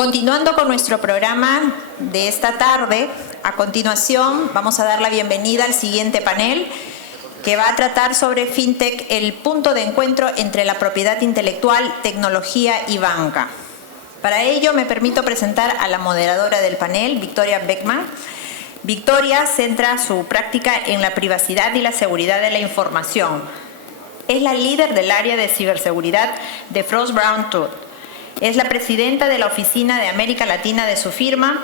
Continuando con nuestro programa de esta tarde, a continuación vamos a dar la bienvenida al siguiente panel que va a tratar sobre FinTech, el punto de encuentro entre la propiedad intelectual, tecnología y banca. Para ello me permito presentar a la moderadora del panel, Victoria Beckman. Victoria centra su práctica en la privacidad y la seguridad de la información. Es la líder del área de ciberseguridad de Frost Brown Todd. Es la presidenta de la Oficina de América Latina de su firma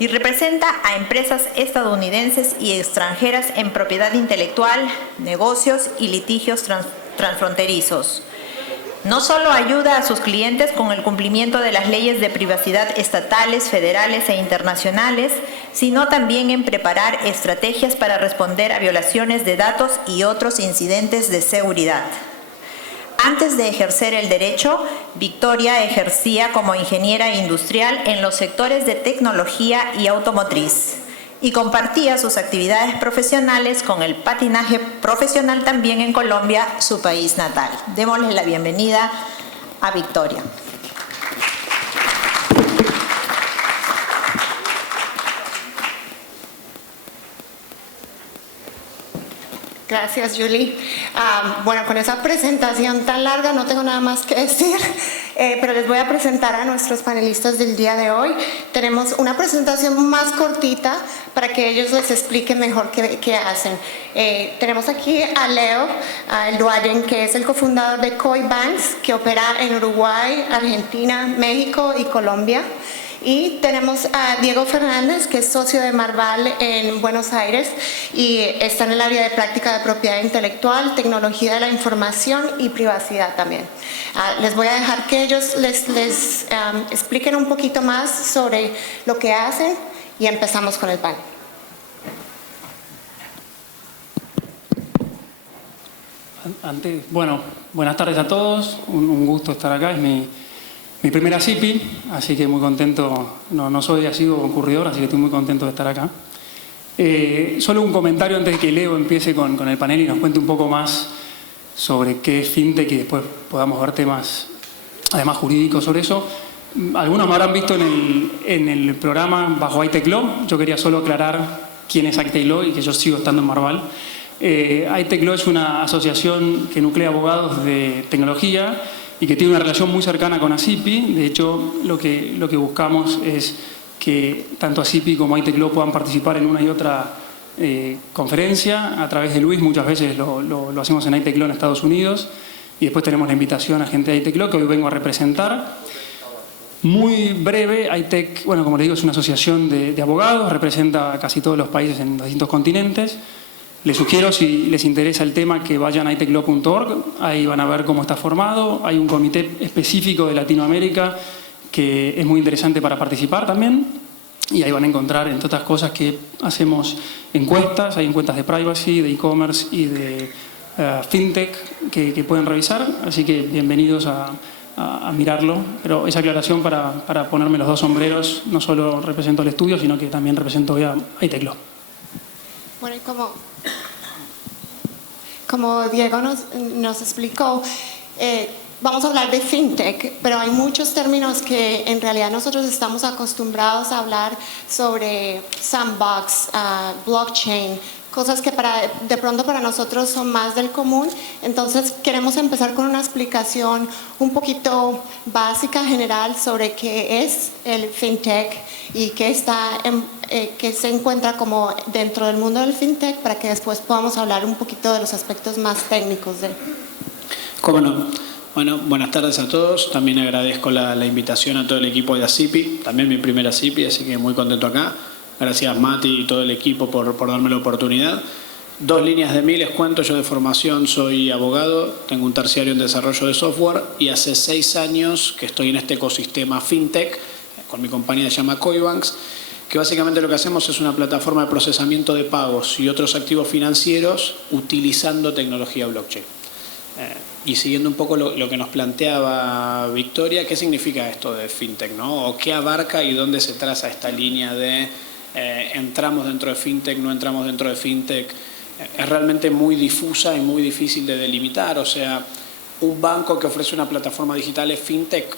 y representa a empresas estadounidenses y extranjeras en propiedad intelectual, negocios y litigios transfronterizos. No solo ayuda a sus clientes con el cumplimiento de las leyes de privacidad estatales, federales e internacionales, sino también en preparar estrategias para responder a violaciones de datos y otros incidentes de seguridad. Antes de ejercer el derecho, Victoria ejercía como ingeniera industrial en los sectores de tecnología y automotriz y compartía sus actividades profesionales con el patinaje profesional también en Colombia, su país natal. Démosle la bienvenida a Victoria. Gracias, Julie. Bueno, con esa presentación tan larga no tengo nada más que decir, pero les voy a presentar a nuestros panelistas del día de hoy. Tenemos una presentación más cortita para que ellos les expliquen mejor qué hacen. Tenemos aquí a Leo El Duayen, que es el cofundador de Koi Banks, que opera en Uruguay, Argentina, México y Colombia. Y tenemos a Diego Fernández, que es socio de Marval en Buenos Aires y está en el área de práctica de propiedad intelectual, tecnología de la información y privacidad también. Les voy a dejar que ellos les expliquen un poquito más sobre lo que hacen y empezamos con el panel. Bueno, buenas tardes a todos, un gusto estar acá, es mi primera CIPI, así que muy contento, no soy asiduo concurridor, así que estoy muy contento de estar acá. Solo un comentario antes de que Leo empiece con el panel y nos cuente un poco más sobre qué es FinTech y después podamos ver temas, además jurídicos sobre eso. Algunos me habrán visto en el programa bajo iTech Law. Yo quería solo aclarar quién es iTech Law y que yo sigo estando en Marval. iTech Law es una asociación que nuclea abogados de tecnología y que tiene una relación muy cercana con ACIPI. De hecho, lo que buscamos es que tanto ACIPI como iTech Law puedan participar en una y otra conferencia. A través de Luis muchas veces lo hacemos en iTech Law en Estados Unidos y después tenemos la invitación a gente de iTech Law que hoy vengo a representar. Muy breve, iTech, bueno, como les digo, es una asociación de abogados, representa a casi todos los países en los distintos continentes. Les sugiero, si les interesa el tema, que vayan a iteclaw.org, ahí van a ver cómo está formado. Hay un comité específico de Latinoamérica que es muy interesante para participar también. Y ahí van a encontrar, entre otras cosas, que hacemos encuestas, hay encuestas de privacy, de e-commerce y de FinTech que pueden revisar. Así que bienvenidos a mirarlo. Pero esa aclaración para ponerme los dos sombreros, no solo represento el estudio, sino que también represento hoy a iteclaw. Bueno, y como Diego nos explicó, vamos a hablar de FinTech, pero hay muchos términos que en realidad nosotros estamos acostumbrados a hablar sobre sandbox, blockchain, cosas que de pronto para nosotros son más del común. Entonces queremos empezar con una explicación un poquito básica, general, sobre qué es el FinTech y qué se encuentra como dentro del mundo del FinTech, para que después podamos hablar un poquito de los aspectos más técnicos de él. ¿Cómo no? Bueno, buenas tardes a todos. También agradezco la invitación a todo el equipo de ACIPI, también mi primera ACIPI, así que muy contento acá. Gracias Mati y todo el equipo por darme la oportunidad. 2 líneas de mí, les cuento. Yo de formación soy abogado, tengo un terciario en desarrollo de software y hace 6 años que estoy en este ecosistema FinTech con mi compañía, se llama Koi Banks, que básicamente lo que hacemos es una plataforma de procesamiento de pagos y otros activos financieros utilizando tecnología blockchain. Y siguiendo un poco lo que nos planteaba Victoria, ¿qué significa esto de FinTech, ¿no? ¿O qué abarca y dónde se traza esta línea de entramos dentro de FinTech, no entramos dentro de FinTech? Es realmente muy difusa y muy difícil de delimitar. O sea, un banco que ofrece una plataforma digital es FinTech.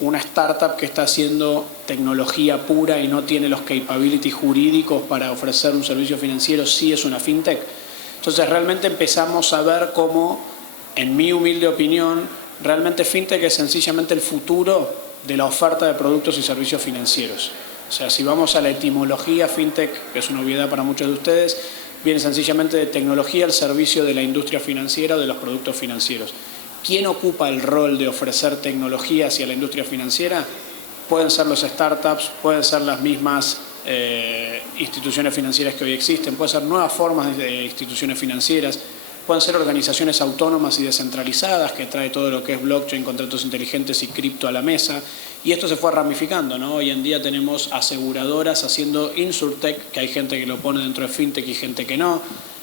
una startup que está haciendo tecnología pura y no tiene los capabilities jurídicos para ofrecer un servicio financiero sí es una fintech? Entonces realmente empezamos a ver cómo, en mi humilde opinión, realmente fintech es sencillamente el futuro de la oferta de productos y servicios financieros. O sea, si vamos a la etimología, fintech, que es una obviedad para muchos de ustedes, viene sencillamente de tecnología al servicio de la industria financiera o de los productos financieros. ¿Quién ocupa el rol de ofrecer tecnología hacia la industria financiera? Pueden ser los startups, pueden ser las mismas instituciones financieras que hoy existen, pueden ser nuevas formas de instituciones financieras, pueden ser organizaciones autónomas y descentralizadas que trae todo lo que es blockchain, contratos inteligentes y cripto a la mesa. Y esto se fue ramificando, ¿no? Hoy en día tenemos aseguradoras haciendo insurtech, que hay gente que lo pone dentro de fintech y gente que no.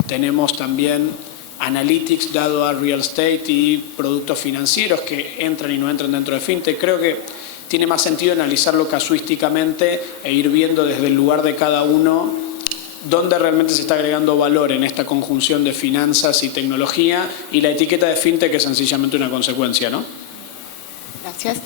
Tenemos también analytics dado a real estate y productos financieros que entran y no entran dentro de fintech. Creo que tiene más sentido analizarlo casuísticamente e ir viendo desde el lugar de cada uno dónde realmente se está agregando valor en esta conjunción de finanzas y tecnología, y la etiqueta de fintech es sencillamente una consecuencia, ¿no? Gracias.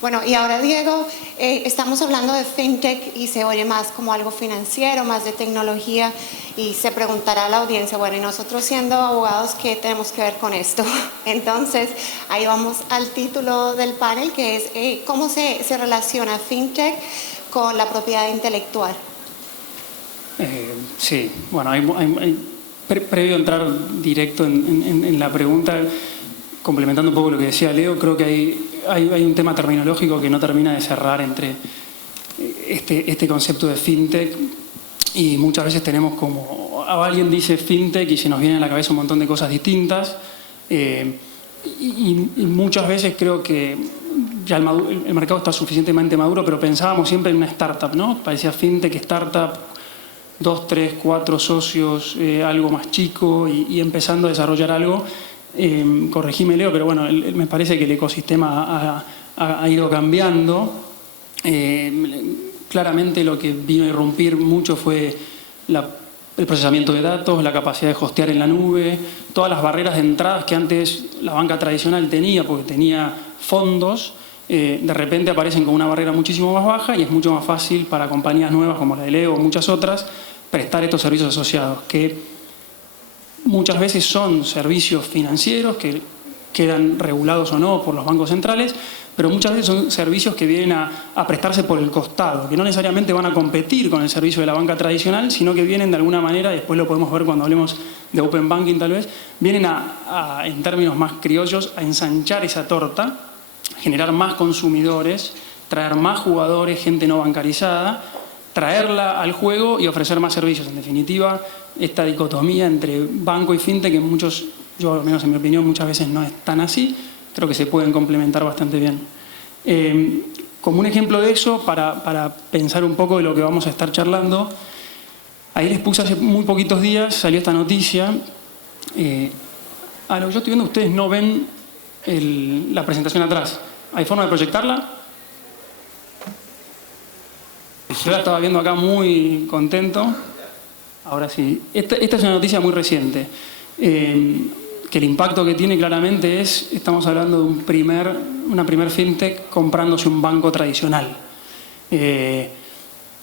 Bueno, y ahora, Diego, estamos hablando de fintech y se oye más como algo financiero, más de tecnología, y se preguntará a la audiencia, bueno, y nosotros siendo abogados, ¿qué tenemos que ver con esto? Entonces, ahí vamos al título del panel, que es ¿cómo se relaciona fintech con la propiedad intelectual? Sí, bueno, previo a entrar directo en la pregunta, complementando un poco lo que decía Leo, creo que hay un tema terminológico que no termina de cerrar entre este concepto de fintech, y muchas veces tenemos como, alguien dice fintech y se nos viene a la cabeza un montón de cosas distintas, y muchas veces creo que ya el mercado está suficientemente maduro, pero pensábamos siempre en una startup, ¿no? Parecía fintech, startup, 2, 3, 4 socios, algo más chico y empezando a desarrollar algo. Corregime, Leo, pero bueno, me parece que el ecosistema ha ido cambiando. Claramente lo que vino a irrumpir mucho fue el procesamiento de datos, la capacidad de hostear en la nube, todas las barreras de entradas que antes la banca tradicional tenía, porque tenía fondos, de repente aparecen con una barrera muchísimo más baja y es mucho más fácil para compañías nuevas como la de Leo o muchas otras prestar estos servicios asociados, que muchas veces son servicios financieros que quedan regulados o no por los bancos centrales, pero muchas veces son servicios que vienen a prestarse por el costado, que no necesariamente van a competir con el servicio de la banca tradicional, sino que vienen de alguna manera, después lo podemos ver cuando hablemos de Open Banking tal vez, vienen en términos más criollos, a ensanchar esa torta, generar más consumidores, traer más jugadores, gente no bancarizada, traerla al juego y ofrecer más servicios. En definitiva, esta dicotomía entre banco y fintech, que muchos, yo al menos en mi opinión, muchas veces no es tan así, creo que se pueden complementar bastante bien. Como un ejemplo de eso, para pensar un poco de lo que vamos a estar charlando, ahí les puse hace muy poquitos días, salió esta noticia. A lo que yo estoy viendo, ustedes no ven la presentación atrás. ¿Hay forma de proyectarla? Yo la estaba viendo acá muy contento. Ahora sí. Esta es una noticia muy reciente. Que el impacto que tiene claramente estamos hablando de una primer fintech comprándose un banco tradicional.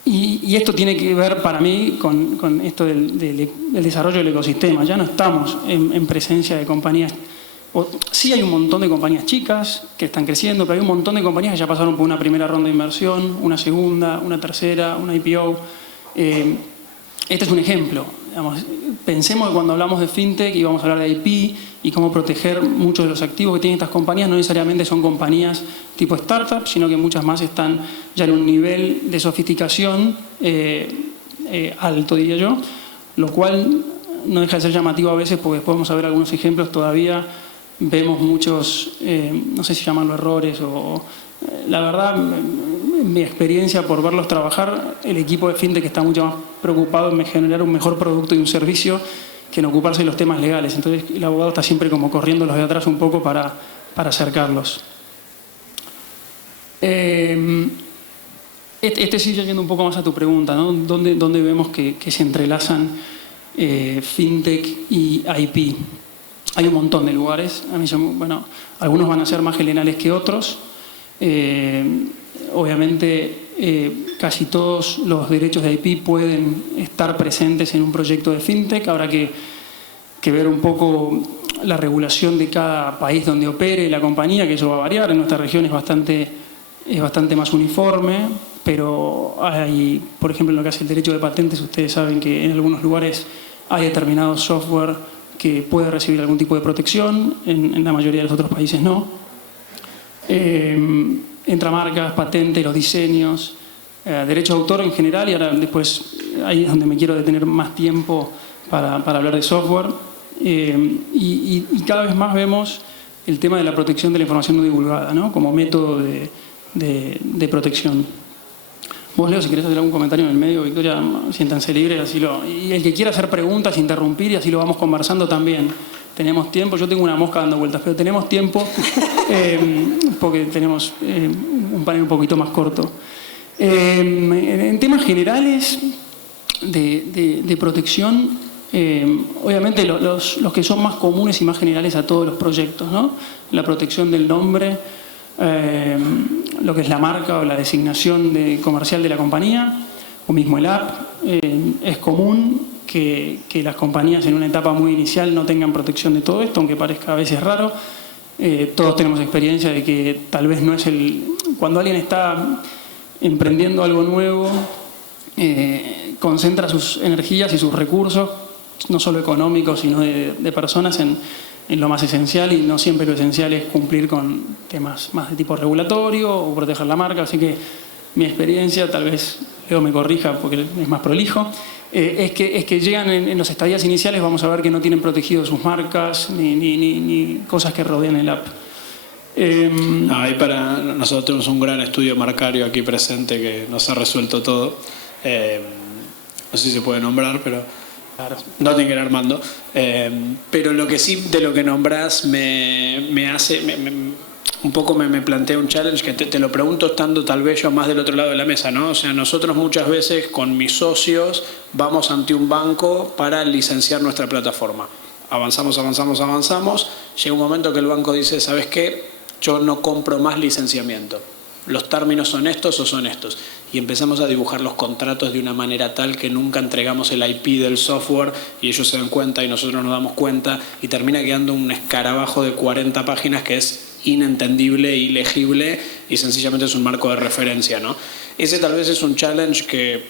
Y esto tiene que ver para mí con esto del desarrollo del ecosistema. Ya no estamos en presencia de compañías. Sí hay un montón de compañías chicas que están creciendo, pero hay un montón de compañías que ya pasaron por una primera ronda de inversión, una segunda, una tercera, una IPO. Este es un ejemplo. Digamos, pensemos que cuando hablamos de fintech y vamos a hablar de IP y cómo proteger muchos de los activos que tienen estas compañías, no necesariamente son compañías tipo startup, sino que muchas más están ya en un nivel de sofisticación alto, diría yo, lo cual no deja de ser llamativo a veces porque después vamos a ver algunos ejemplos. Todavía vemos muchos, no sé si llamarlo errores la verdad, en mi experiencia por verlos trabajar, el equipo de fintech está mucho más preocupado en generar un mejor producto y un servicio que en ocuparse de los temas legales. Entonces el abogado está siempre como corriendo los de atrás un poco para acercarlos. Sigue yendo un poco más a tu pregunta, ¿no? ¿Dónde vemos que se entrelazan fintech y IP? Hay un montón de lugares. Algunos van a ser más generales que otros. Obviamente, casi todos los derechos de IP pueden estar presentes en un proyecto de fintech. Habrá que ver un poco la regulación de cada país donde opere la compañía, que eso va a variar. En nuestra región es bastante más uniforme, pero hay, por ejemplo, en lo que hace el derecho de patentes, ustedes saben que en algunos lugares hay determinado software que puede recibir algún tipo de protección, en la mayoría de los otros países no. Entra marcas, patentes, los diseños, derecho de autor en general, y ahora después ahí es donde me quiero detener más tiempo para hablar de software. Y cada vez más vemos el tema de la protección de la información no divulgada, ¿no? Como método de protección. Vos, Leo, si querés hacer algún comentario en el medio, Victoria, siéntanse libres, y el que quiera hacer preguntas, interrumpir, y así lo vamos conversando también. Tenemos tiempo, yo tengo una mosca dando vueltas, pero tenemos tiempo porque tenemos un panel un poquito más corto. En temas generales de protección, obviamente los que son más comunes y más generales a todos los proyectos, ¿no? La protección del nombre, lo que es la marca o la designación comercial de la compañía, o mismo el app. Es común que las compañías en una etapa muy inicial no tengan protección de todo esto, aunque parezca a veces raro. Todos tenemos experiencia de que tal vez no es cuando alguien está emprendiendo algo nuevo, concentra sus energías y sus recursos, no solo económicos, sino de personas, en lo más esencial, y no siempre lo esencial es cumplir con temas más de tipo regulatorio o proteger la marca. Así que mi experiencia, tal vez Leo me corrija porque es más prolijo, es que llegan en los estadios iniciales, vamos a ver que no tienen protegido sus marcas ni cosas que rodean el app. Ahí nosotros tenemos un gran estudio marcario aquí presente que nos ha resuelto todo. No sé si se puede nombrar, pero no tiene que ir Armando. Pero lo que sí, de lo que nombrás, me hace... un poco me plantea un challenge que te lo pregunto estando tal vez yo más del otro lado de la mesa, ¿no? O sea, nosotros muchas veces con mis socios vamos ante un banco para licenciar nuestra plataforma. Avanzamos, llega un momento que el banco dice, ¿sabes qué? Yo no compro más licenciamiento. Los términos son estos o son estos. Y empezamos a dibujar los contratos de una manera tal que nunca entregamos el IP del software y ellos se dan cuenta y nosotros nos damos cuenta, y termina quedando un escarabajo de 40 páginas que es inentendible, ilegible, y sencillamente es un marco de referencia, ¿no? Ese tal vez es un challenge que,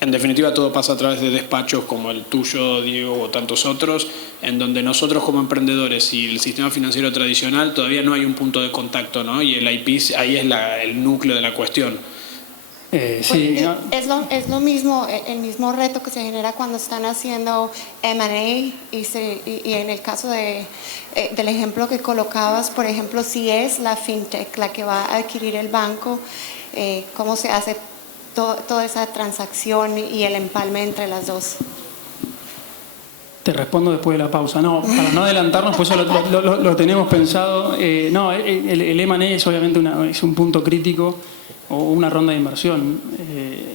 en definitiva, todo pasa a través de despachos como el tuyo, Diego, o tantos otros, en donde nosotros como emprendedores y el sistema financiero tradicional todavía no hay un punto de contacto, ¿no? Y el IP ahí es el núcleo de la cuestión. Sí, ¿no? Es lo mismo, el mismo reto que se genera cuando están haciendo M&A, y en el caso del ejemplo que colocabas, por ejemplo, si es la fintech la que va a adquirir el banco, ¿cómo se hace toda esa transacción y el empalme entre las dos? Te respondo después de la pausa. No, para no adelantarnos, pues eso lo tenemos pensado. No, el M&A es obviamente es un punto crítico, o una ronda de inversión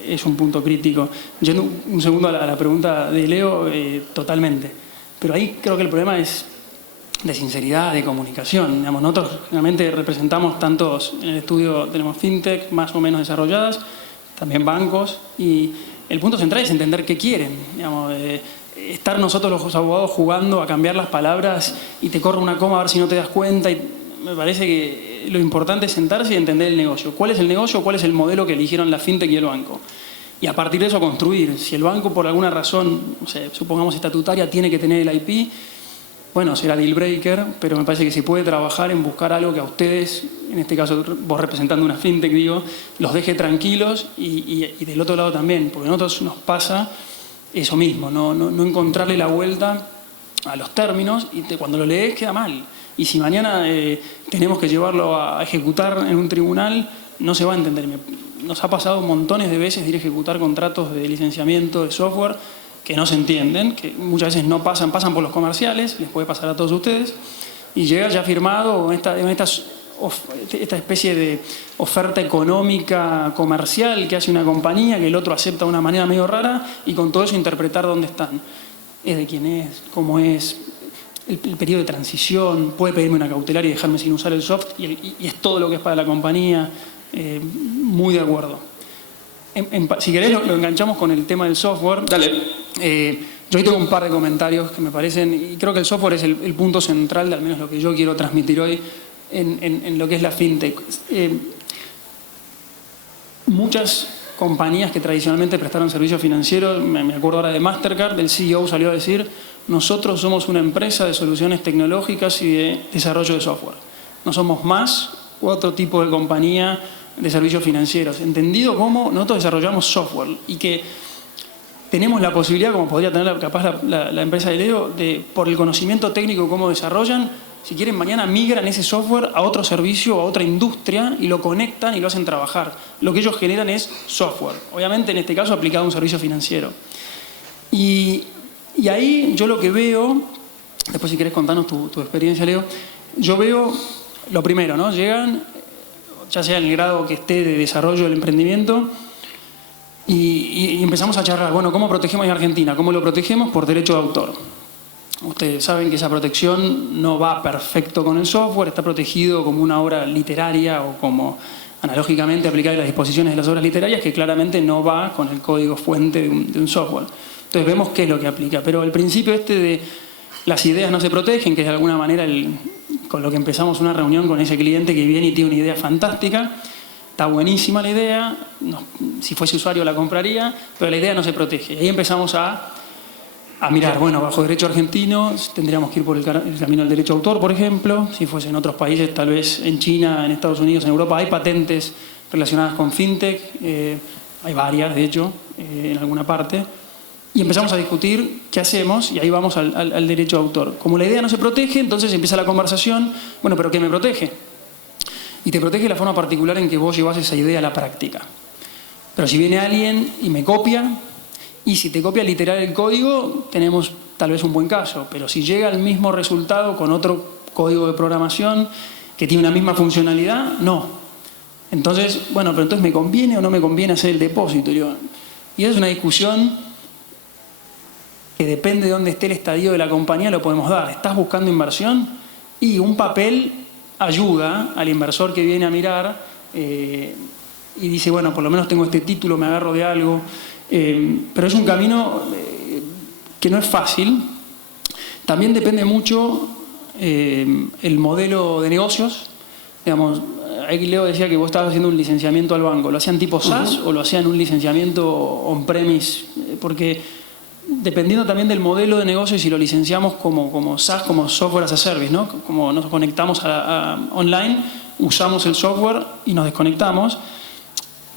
es un punto crítico. Yendo un segundo a la pregunta de Leo, totalmente. Pero ahí creo que el problema es de sinceridad, de comunicación. Digamos, nosotros realmente representamos tantos, en el estudio tenemos fintech más o menos desarrolladas, también bancos, y el punto central es entender qué quieren. Digamos, estar nosotros los abogados jugando a cambiar las palabras y te corre una coma a ver si no te das cuenta, y me parece que lo importante es sentarse y entender el negocio. ¿Cuál es el negocio? ¿Cuál es el modelo que eligieron la fintech y el banco? Y a partir de eso construir. Si el banco por alguna razón, no sé, supongamos estatutaria, tiene que tener el IP, bueno, será deal breaker, pero me parece que se puede trabajar en buscar algo que a ustedes, en este caso vos representando una fintech, digo, los deje tranquilos, y del otro lado también, porque a nosotros nos pasa eso mismo, no encontrarle la vuelta a los términos, y cuando lo lees queda mal. Y si mañana tenemos que llevarlo a ejecutar en un tribunal, no se va a entender. Nos ha pasado montones de veces de ir a ejecutar contratos de licenciamiento de software que no se entienden, que muchas veces no pasan por los comerciales, les puede pasar a todos ustedes, y llega ya firmado esta especie de oferta económica comercial que hace una compañía, que el otro acepta de una manera medio rara, y con todo eso interpretar dónde están. Es de quién es, cómo es. el periodo de transición, puede pedirme una cautelar y dejarme sin usar el soft, y es todo lo que es para la compañía. Muy de acuerdo. Si querés lo enganchamos con el tema del software. Dale. Yo ahí tengo un par de comentarios que me parecen, y creo que el software es el punto central de al menos lo que yo quiero transmitir hoy en lo que es la fintech. Muchas compañías que tradicionalmente prestaron servicios financieros, me acuerdo ahora de Mastercard, el CEO salió a decir: nosotros somos una empresa de soluciones tecnológicas y de desarrollo de software. No somos más u otro tipo de compañía de servicios financieros. Entendido como nosotros desarrollamos software y que tenemos la posibilidad, como podría tener capaz la empresa de Leo, de, por el conocimiento técnico cómo desarrollan, si quieren mañana migran ese software a otro servicio, a otra industria, y lo conectan y lo hacen trabajar. Lo que ellos generan es software. Obviamente en este caso aplicado a un servicio financiero. Y ahí yo lo que veo, después si querés contarnos tu experiencia, Leo, yo veo lo primero, ¿no? Llegan, ya sea en el grado que esté de desarrollo del emprendimiento, y empezamos a charlar, bueno, ¿cómo protegemos en Argentina? ¿Cómo lo protegemos? Por derecho de autor. Ustedes saben que esa protección no va perfecto con el software, está protegido como una obra literaria o como analógicamente aplicable a las disposiciones de las obras literarias, que claramente no va con el código fuente de un software. Entonces vemos qué es lo que aplica. Pero el principio de las ideas no se protegen, que es de alguna manera con lo que empezamos una reunión con ese cliente que viene y tiene una idea fantástica, está buenísima la idea, si fuese usuario la compraría, pero la idea no se protege. Y ahí empezamos a mirar, bueno, bajo derecho argentino tendríamos que ir por el camino del derecho de autor, por ejemplo. Si fuese en otros países, tal vez en China, en Estados Unidos, en Europa, hay patentes relacionadas con fintech, hay varias, de hecho, en alguna parte. Y empezamos a discutir qué hacemos, y ahí vamos al derecho de autor. Como la idea no se protege, entonces empieza la conversación, bueno, ¿pero qué me protege? Y te protege la forma particular en que vos llevas esa idea a la práctica. Pero si viene alguien y me copia, y si te copia literal el código, tenemos tal vez un buen caso. Pero si llega al mismo resultado con otro código de programación que tiene una misma funcionalidad, no. Entonces, bueno, pero entonces ¿me conviene o no me conviene hacer el depósito? Y esa es una discusión que depende de dónde esté el estadio de la compañía, lo podemos dar. ¿Estás buscando inversión? Y un papel ayuda al inversor que viene a mirar y dice, bueno, por lo menos tengo este título, me agarro de algo. Pero es un camino que no es fácil. También depende mucho el modelo de negocios. Digamos, aquí Leo decía que vos estabas haciendo un licenciamiento al banco. ¿Lo hacían tipo SaaS o lo hacían un licenciamiento on-premise? Porque dependiendo también del modelo de negocio, y si lo licenciamos como SaaS, como software as a service, ¿no? Como nos conectamos online, usamos el software y nos desconectamos,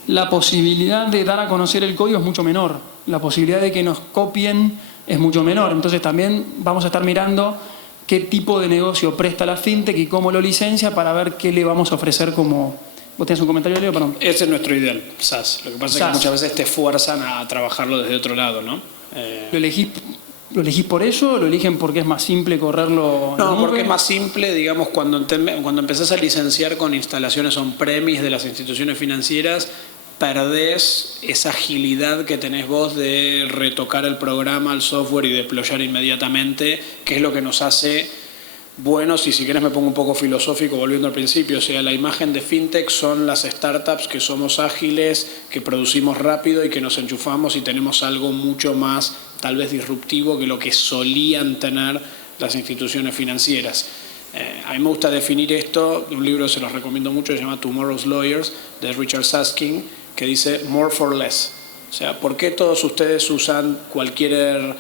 la posibilidad de dar a conocer el código es mucho menor. La posibilidad de que nos copien es mucho menor. Entonces también vamos a estar mirando qué tipo de negocio presta la fintech y cómo lo licencia para ver qué le vamos a ofrecer como... ¿Vos tenés un comentario, Leo? Perdón. Ese es nuestro ideal, SaaS. Lo que pasa es que muchas veces te fuerzan a trabajarlo desde otro lado, ¿no? ¿Lo elegís por eso o lo eligen porque es más simple correrlo en No, nube? porque es más simple, digamos, cuando empezás a licenciar con instalaciones on-premise de las instituciones financieras, perdés esa agilidad que tenés vos de retocar el programa, el software y deployar inmediatamente, que es lo que nos hace buenos. Y si querés me pongo un poco filosófico volviendo al principio, o sea, la imagen de fintech son las startups que somos ágiles, que producimos rápido y que nos enchufamos y tenemos algo mucho más tal vez disruptivo que lo que solían tener las instituciones financieras. A mí me gusta definir esto, un libro se los recomiendo mucho, se llama Tomorrow's Lawyers, de Richard Susskind, que dice more for less. O sea, ¿por qué todos ustedes usan cualquier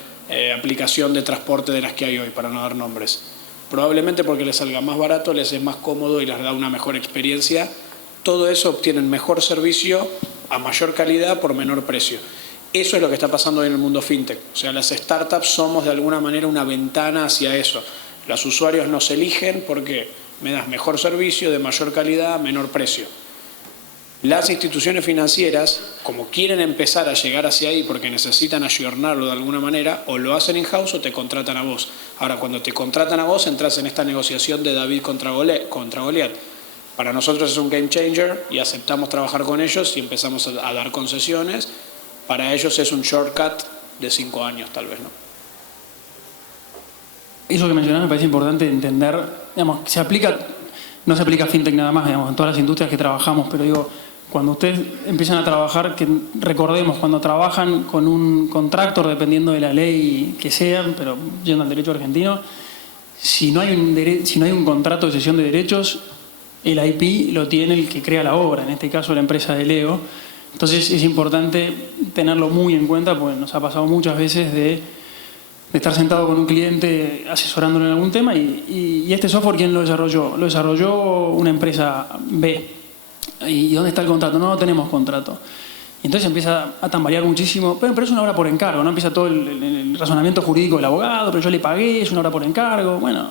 aplicación de transporte de las que hay hoy, para no dar nombres? Probablemente porque les salga más barato, les es más cómodo y les da una mejor experiencia. Todo eso obtienen mejor servicio a mayor calidad por menor precio. Eso es lo que está pasando hoy en el mundo fintech. O sea, las startups somos de alguna manera una ventana hacia eso. Los usuarios nos eligen porque me das mejor servicio, de mayor calidad, menor precio. Las instituciones financieras, como quieren empezar a llegar hacia ahí porque necesitan ayornarlo de alguna manera, o lo hacen in-house o te contratan a vos. Ahora, cuando te contratan a vos, entras en esta negociación de David contra Goliat. Para nosotros es un game changer y aceptamos trabajar con ellos y empezamos a dar concesiones. Para ellos es un shortcut de 5 años, tal vez, ¿no? Eso que mencionás me parece importante entender, digamos, no se aplica a FinTech nada más, digamos, en todas las industrias que trabajamos, pero digo, cuando ustedes empiezan a trabajar, que recordemos, cuando trabajan con un contractor, dependiendo de la ley que sean, pero yendo al derecho argentino, si no hay un contrato de cesión de derechos, el IP lo tiene el que crea la obra, en este caso la empresa de Leo. Entonces es importante tenerlo muy en cuenta, porque nos ha pasado muchas veces de estar sentado con un cliente asesorándolo en algún tema y este software, ¿quién lo desarrolló? Lo desarrolló una empresa B. ¿Y dónde está el contrato? No tenemos contrato. Y entonces empieza a tambalear muchísimo, pero es una obra por encargo, ¿no? Empieza todo el razonamiento jurídico del abogado, pero yo le pagué, es una obra por encargo. Bueno,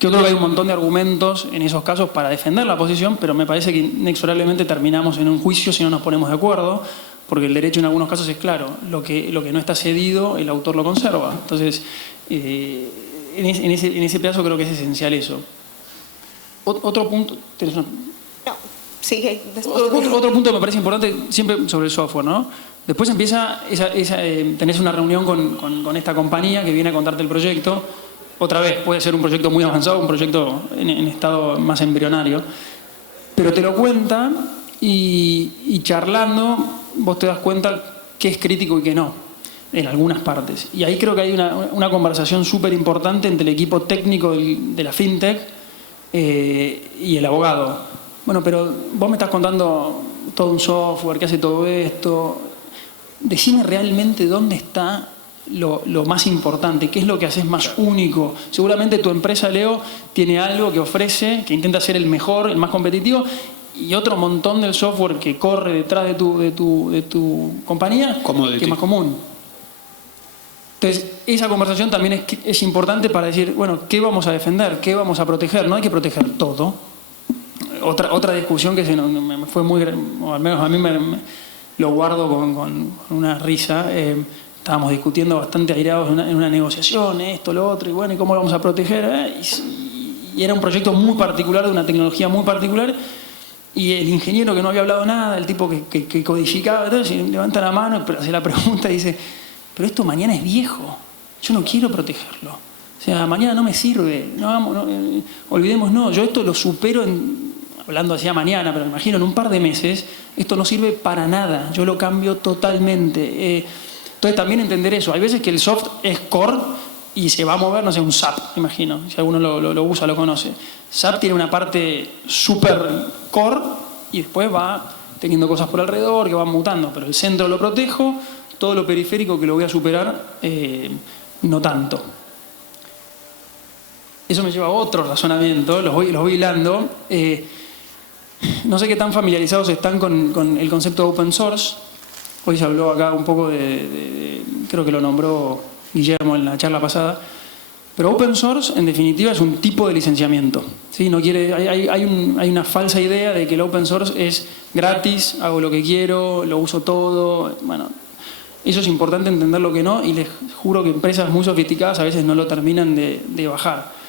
yo creo que hay un montón de argumentos en esos casos para defender la posición, pero me parece que inexorablemente terminamos en un juicio si no nos ponemos de acuerdo, porque el derecho en algunos casos es claro, lo que no está cedido, el autor lo conserva. Entonces, en ese pedazo creo que es esencial eso. Otro punto... No, sigue. Otro punto que me parece importante siempre sobre el software, ¿no? Después empieza, tenés una reunión con esta compañía que viene a contarte el proyecto. Otra vez, puede ser un proyecto muy avanzado, un proyecto en estado más embrionario, pero te lo cuenta y charlando vos te das cuenta qué es crítico y qué no, en algunas partes. Y ahí creo que hay una conversación súper importante entre el equipo técnico de la FinTech y el abogado. Bueno, pero vos me estás contando todo un software que hace todo esto. Decime realmente dónde está lo más importante, qué es lo que haces más único. Seguramente tu empresa, Leo, tiene algo que ofrece, que intenta ser el mejor, el más competitivo, y otro montón del software que corre detrás de tu compañía, Commodity, que es más común. Entonces, esa conversación también es importante para decir, bueno, ¿qué vamos a defender? ¿Qué vamos a proteger? No hay que proteger todo. Otra discusión que me fue muy... o al menos a mí lo guardo con una risa. Estábamos discutiendo bastante airados en una negociación, esto, lo otro, y bueno, ¿y cómo lo vamos a proteger? Y era un proyecto muy particular, de una tecnología muy particular, y el ingeniero que no había hablado nada, el tipo que codificaba, entonces levanta la mano, hace la pregunta y dice, pero esto mañana es viejo, yo no quiero protegerlo. O sea, mañana no me sirve, olvidemos, yo esto lo supero hablando hacia mañana, pero me imagino en un par de meses, esto no sirve para nada, yo lo cambio totalmente. Entonces también entender eso, hay veces que el soft es core y se va a mover, no sé, un SAP, imagino, si alguno lo usa, lo conoce. SAP tiene una parte súper core y después va teniendo cosas por alrededor que van mutando, pero el centro lo protejo, todo lo periférico que lo voy a superar, no tanto. Eso me lleva a otro razonamiento, los voy hilando. No sé qué tan familiarizados están con el concepto de open source. Hoy se habló acá un poco creo que lo nombró Guillermo en la charla pasada, pero open source en definitiva es un tipo de licenciamiento, ¿sí? Hay una falsa idea de que el open source es gratis, hago lo que quiero, lo uso todo. Bueno, eso es importante entender lo que no, y les juro que empresas muy sofisticadas a veces no lo terminan de bajar.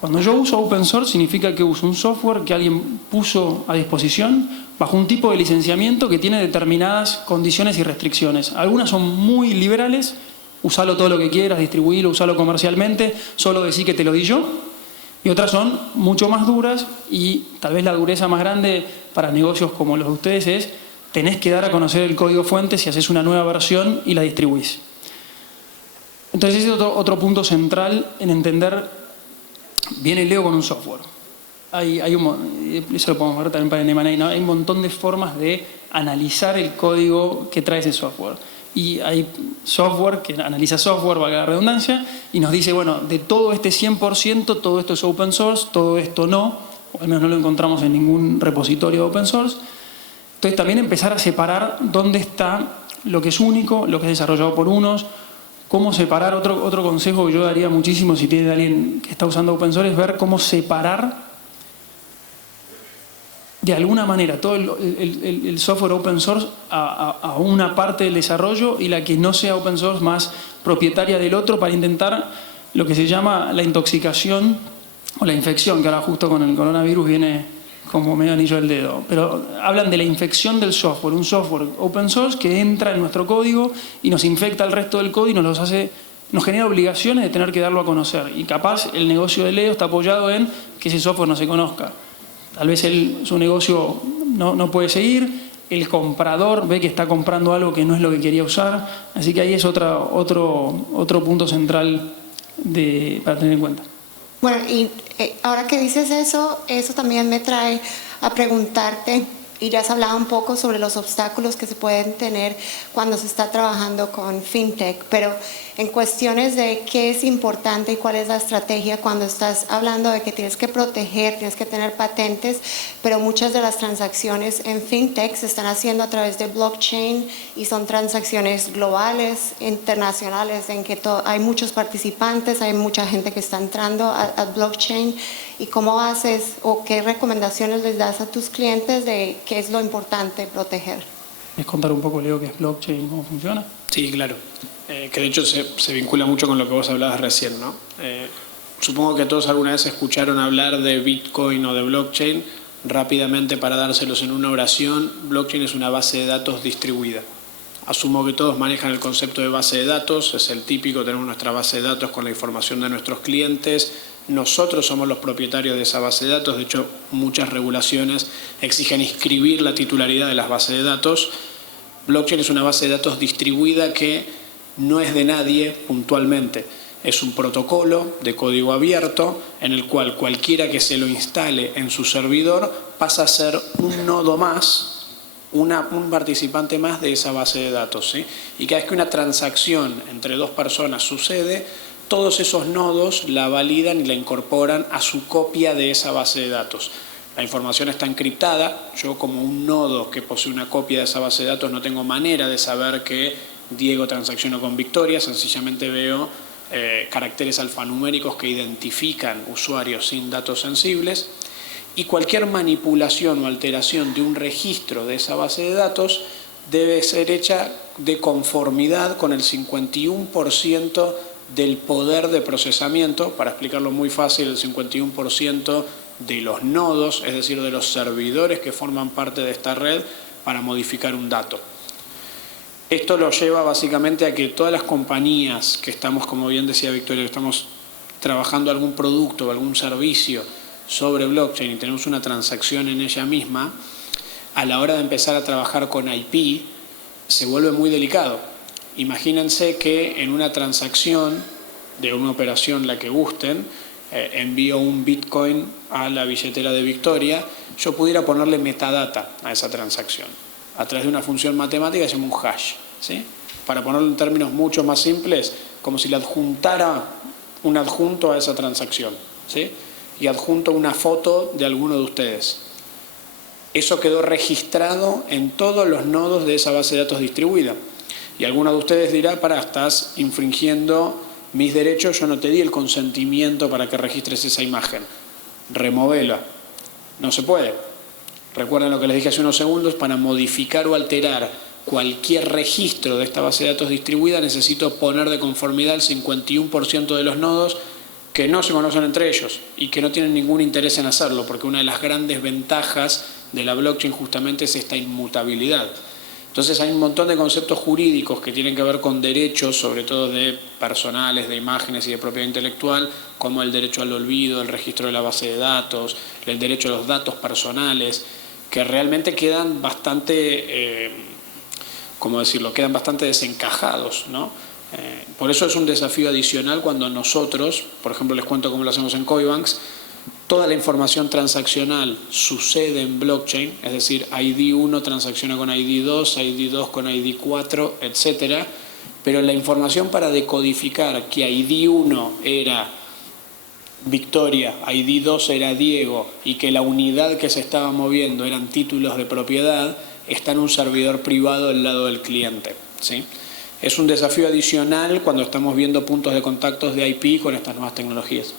Cuando yo uso open source significa que uso un software que alguien puso a disposición bajo un tipo de licenciamiento que tiene determinadas condiciones y restricciones. Algunas son muy liberales, usalo todo lo que quieras, distribuirlo, usalo comercialmente, solo decí que te lo di yo. Y otras son mucho más duras, y tal vez la dureza más grande para negocios como los de ustedes es tenés que dar a conocer el código fuente si haces una nueva versión y la distribuís. Entonces ese es otro punto central en entender. Viene Leo con un software. Eso lo podemos ver también para el M&A, ¿no? Hay un montón de formas de analizar el código que trae ese software. Y hay software que analiza software, valga la redundancia, y nos dice, bueno, de todo este 100%, todo esto es open source, todo esto no, o al menos no lo encontramos en ningún repositorio de open source. Entonces también empezar a separar dónde está lo que es único, lo que es desarrollado por unos. Cómo separar, otro consejo que yo daría muchísimo si tiene alguien que está usando open source, es ver cómo separar de alguna manera todo el software open source a una parte del desarrollo, y la que no sea open source más propietaria del otro, para intentar lo que se llama la intoxicación o la infección, que ahora justo con el coronavirus viene como medio anillo al dedo. Pero hablan de la infección del software, un software open source que entra en nuestro código y nos infecta el resto del código y nos los hace nos genera obligaciones de tener que darlo a conocer. Y capaz el negocio de Leo está apoyado en que ese software no se conozca. Tal vez su negocio no puede seguir, el comprador ve que está comprando algo que no es lo que quería usar, así que ahí es otro punto central para tener en cuenta. Bueno, y ahora que dices eso también me trae a preguntarte, y ya has hablado un poco sobre los obstáculos que se pueden tener cuando se está trabajando con FinTech, pero en cuestiones de qué es importante y cuál es la estrategia cuando estás hablando de que tienes que proteger, tienes que tener patentes, pero muchas de las transacciones en FinTech se están haciendo a través de blockchain y son transacciones globales, internacionales, en que hay muchos participantes, hay mucha gente que está entrando a blockchain. ¿Y cómo haces o qué recomendaciones les das a tus clientes de qué es lo importante proteger? ¿Quieres contar un poco, Leo, qué es blockchain y cómo funciona? Sí, claro. Que de hecho se vincula mucho con lo que vos hablabas recién, ¿no? Supongo que todos alguna vez escucharon hablar de Bitcoin o de blockchain. Rápidamente, para dárselos en una oración, blockchain es una base de datos distribuida. Asumo que todos manejan el concepto de base de datos, es el típico, tenemos nuestra base de datos con la información de nuestros clientes. Nosotros somos los propietarios de esa base de datos, de hecho muchas regulaciones exigen inscribir la titularidad de las bases de datos. Blockchain es una base de datos distribuida que no es de nadie puntualmente, es un protocolo de código abierto en el cual cualquiera que se lo instale en su servidor pasa a ser un nodo más, un participante más de esa base de datos, ¿sí? Y cada vez que una transacción entre dos personas sucede, todos esos nodos la validan y la incorporan a su copia de esa base de datos. La información está encriptada. Yo, como un nodo que posee una copia de esa base de datos, no tengo manera de saber que Diego transaccionó con Victoria. Sencillamente veo caracteres alfanuméricos que identifican usuarios sin datos sensibles. Y cualquier manipulación o alteración de un registro de esa base de datos debe ser hecha de conformidad con el 51% del poder de procesamiento. Para explicarlo muy fácil, el 51% de los nodos, es decir, de los servidores que forman parte de esta red para modificar un dato. Esto lo lleva básicamente a que todas las compañías que estamos, como bien decía Victoria, que estamos trabajando algún producto o algún servicio sobre blockchain y tenemos una transacción en ella misma, a la hora de empezar a trabajar con IP se vuelve muy delicado. Imagínense que en una transacción de una operación, la que gusten, envío un Bitcoin a la billetera de Victoria, yo pudiera ponerle metadata a esa transacción a través de una función matemática que se llama un hash, ¿sí? Para ponerlo en términos mucho más simples, como si le adjuntara un adjunto a esa transacción, ¿sí? Y adjunto una foto de alguno de ustedes. Eso quedó registrado en todos los nodos de esa base de datos distribuida. Y alguno de ustedes dirá, estás infringiendo mis derechos, yo no te di el consentimiento para que registres esa imagen. Removela. No se puede. Recuerden lo que les dije hace unos segundos, para modificar o alterar cualquier registro de esta base de datos distribuida necesito poner de conformidad el 51% de los nodos que no se conocen entre ellos y que no tienen ningún interés en hacerlo, porque una de las grandes ventajas de la blockchain justamente es esta inmutabilidad. Entonces hay un montón de conceptos jurídicos que tienen que ver con derechos, sobre todo de personales, de imágenes y de propiedad intelectual, como el derecho al olvido, el registro de la base de datos, el derecho a los datos personales, que realmente quedan bastante, quedan bastante desencajados, ¿no? Por eso es un desafío adicional cuando nosotros, por ejemplo, les cuento cómo lo hacemos en Coibanks. Toda la información transaccional sucede en blockchain, es decir, ID1 transacciona con ID2, ID2 con ID4, etc. Pero la información para decodificar que ID1 era Victoria, ID2 era Diego y que la unidad que se estaba moviendo eran títulos de propiedad, está en un servidor privado del lado del cliente, ¿sí? Es un desafío adicional cuando estamos viendo puntos de contactos de IP con estas nuevas tecnologías.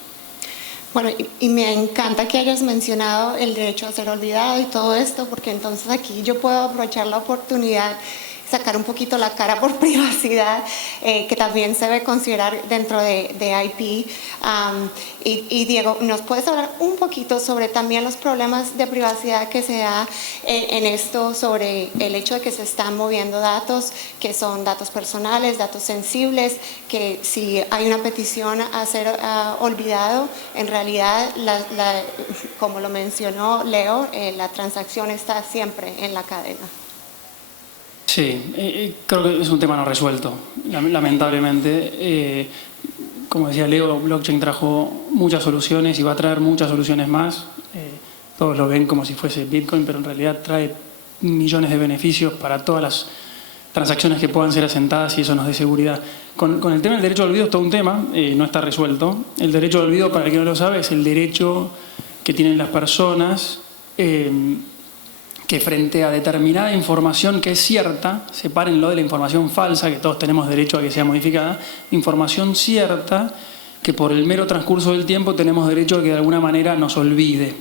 Bueno, y me encanta que hayas mencionado el derecho a ser olvidado y todo esto, porque entonces aquí yo puedo aprovechar la oportunidad. sacar un poquito la cara por privacidad, que también se debe considerar dentro de IP. Y Diego, ¿nos puedes hablar un poquito sobre también los problemas de privacidad que se da en esto, sobre el hecho de que se están moviendo datos, que son datos personales, datos sensibles, que si hay una petición a ser olvidado, en realidad, como lo mencionó Leo, la transacción está siempre en la cadena? Sí, creo que es un tema no resuelto, lamentablemente. Como decía Leo, blockchain trajo muchas soluciones y va a traer muchas soluciones más. Todos lo ven como si fuese Bitcoin, pero en realidad trae millones de beneficios para todas las transacciones que puedan ser asentadas y eso nos dé seguridad. Con el tema del derecho al olvido es todo un tema, no está resuelto. El derecho al olvido, para el que no lo sabe, es el derecho que tienen las personas que frente a determinada información que es cierta, sepárenlo de la información falsa, que todos tenemos derecho a que sea modificada, información cierta que por el mero transcurso del tiempo tenemos derecho a que de alguna manera nos olvide.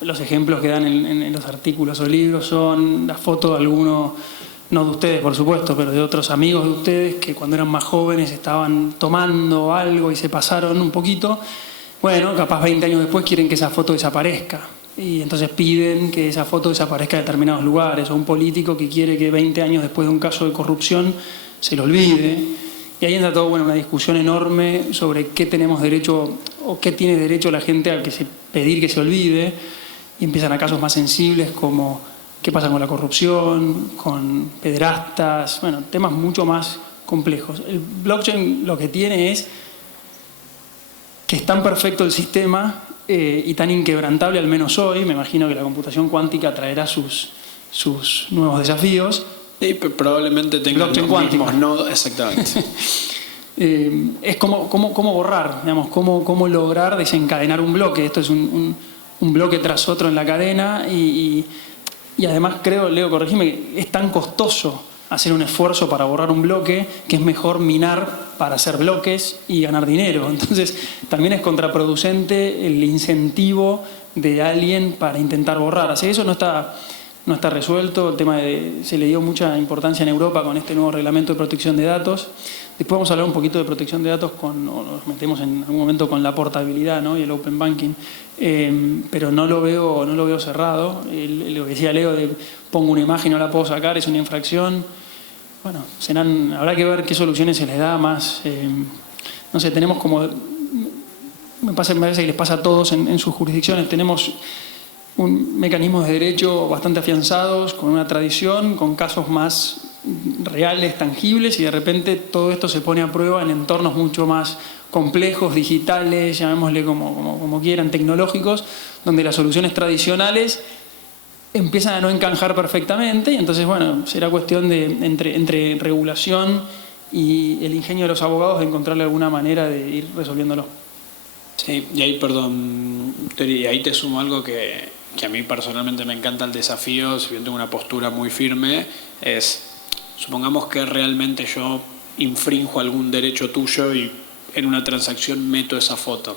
Los ejemplos que dan en los artículos o libros son la foto de alguno, no de ustedes por supuesto, pero de otros amigos de ustedes que cuando eran más jóvenes estaban tomando algo y se pasaron un poquito. Bueno, capaz 20 años después quieren que esa foto desaparezca. Y entonces piden que esa foto desaparezca de determinados lugares, o un político que quiere que 20 años después de un caso de corrupción se lo olvide. Y ahí entra todo, una discusión enorme sobre qué tenemos derecho o qué tiene derecho la gente a pedir que se olvide. Y empiezan a casos más sensibles como qué pasa con la corrupción, con pederastas, temas mucho más complejos. El blockchain lo que tiene es que es tan perfecto el sistema y tan inquebrantable, al menos hoy. Me imagino que la computación cuántica traerá sus nuevos desafíos. Y probablemente tenga los mismos nodos, exactamente. Es cómo borrar, digamos, cómo lograr desencadenar un bloque. Esto es un bloque tras otro en la cadena y además creo, Leo, corregime, que es tan costoso hacer un esfuerzo para borrar un bloque que es mejor minar para hacer bloques y ganar dinero. Entonces también es contraproducente el incentivo de alguien para intentar borrar. Así que eso no está resuelto. El tema se le dio mucha importancia en Europa con este nuevo reglamento de protección de datos. Después vamos a hablar un poquito de protección de datos o nos metemos en algún momento con la portabilidad, ¿no? Y el open banking. Pero no lo veo cerrado. Lo que decía Leo de pongo una imagen y no la puedo sacar, es una infracción. Habrá que ver qué soluciones se les da más. No sé, tenemos como... Me parece que les pasa a todos en sus jurisdicciones. Tenemos un mecanismo de derecho bastante afianzados, con una tradición, con casos más reales, tangibles, y de repente todo esto se pone a prueba en entornos mucho más complejos, digitales, llamémosle como quieran, tecnológicos, donde las soluciones tradicionales empiezan a no encajar perfectamente y entonces, será cuestión de entre regulación y el ingenio de los abogados de encontrarle alguna manera de ir resolviéndolo. Sí, y ahí, perdón, Teri, ahí te sumo algo que a mí personalmente me encanta el desafío, si bien tengo una postura muy firme, es, supongamos que realmente yo infrinjo algún derecho tuyo y en una transacción meto esa foto.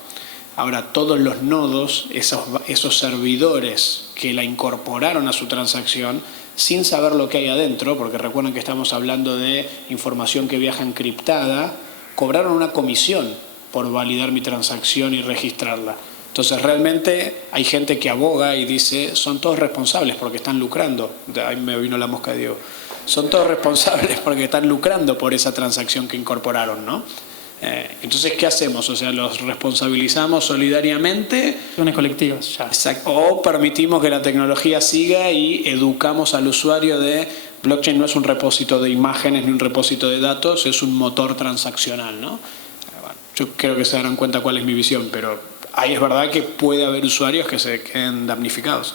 Ahora, todos los nodos, esos servidores que la incorporaron a su transacción, sin saber lo que hay adentro, porque recuerden que estamos hablando de información que viaja encriptada, cobraron una comisión por validar mi transacción y registrarla. Entonces, realmente hay gente que aboga y dice, son todos responsables porque están lucrando. Ahí me vino la mosca de Diego. Son todos responsables porque están lucrando por esa transacción que incorporaron, ¿no? Entonces, ¿qué hacemos? O sea, ¿los responsabilizamos solidariamente? Acciones colectivas, ya. Exacto. O permitimos que la tecnología siga y educamos al usuario de blockchain no es un repósito de imágenes ni un repósito de datos, es un motor transaccional, ¿no? Bueno, yo creo que se darán cuenta cuál es mi visión, pero ahí es verdad que puede haber usuarios que se queden damnificados.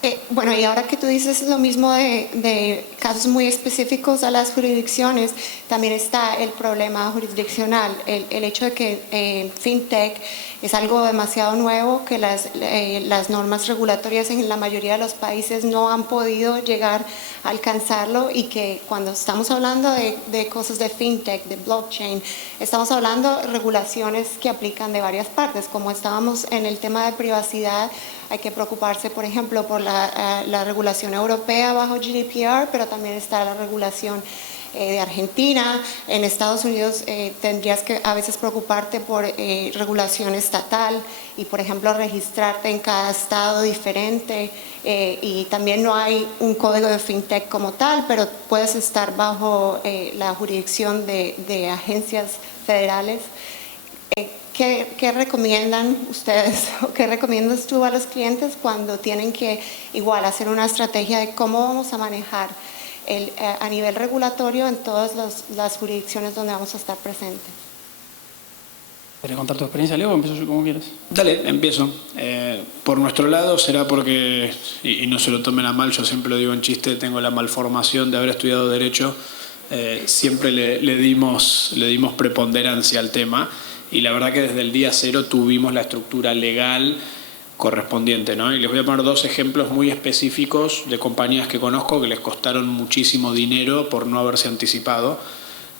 Y ahora que tú dices lo mismo de casos muy específicos a las jurisdicciones, también está el problema jurisdiccional, el hecho de que FinTech es algo demasiado nuevo, que las normas regulatorias en la mayoría de los países no han podido llegar a alcanzarlo y que cuando estamos hablando de cosas de FinTech, de blockchain, estamos hablando de regulaciones que aplican de varias partes, como estábamos en el tema de privacidad. Hay que preocuparse, por ejemplo, por la regulación europea bajo GDPR, pero también está la regulación de Argentina. En Estados Unidos tendrías que a veces preocuparte por regulación estatal y, por ejemplo, registrarte en cada estado diferente, y también no hay un código de fintech como tal, pero puedes estar bajo la jurisdicción de agencias federales. ¿Qué recomiendan ustedes o qué recomiendas tú a los clientes cuando tienen que igual hacer una estrategia de cómo vamos a manejar a nivel regulatorio en todas las jurisdicciones donde vamos a estar presentes? ¿Quieres contar tu experiencia, Leo, o empiezo yo como quieres? Dale, empiezo. Por nuestro lado será porque, y no se lo tomen a mal, yo siempre lo digo en chiste, tengo la malformación de haber estudiado Derecho, siempre le dimos preponderancia al tema, y la verdad que desde el día cero tuvimos la estructura legal correspondiente, ¿no? Y les voy a poner dos ejemplos muy específicos de compañías que conozco que les costaron muchísimo dinero por no haberse anticipado.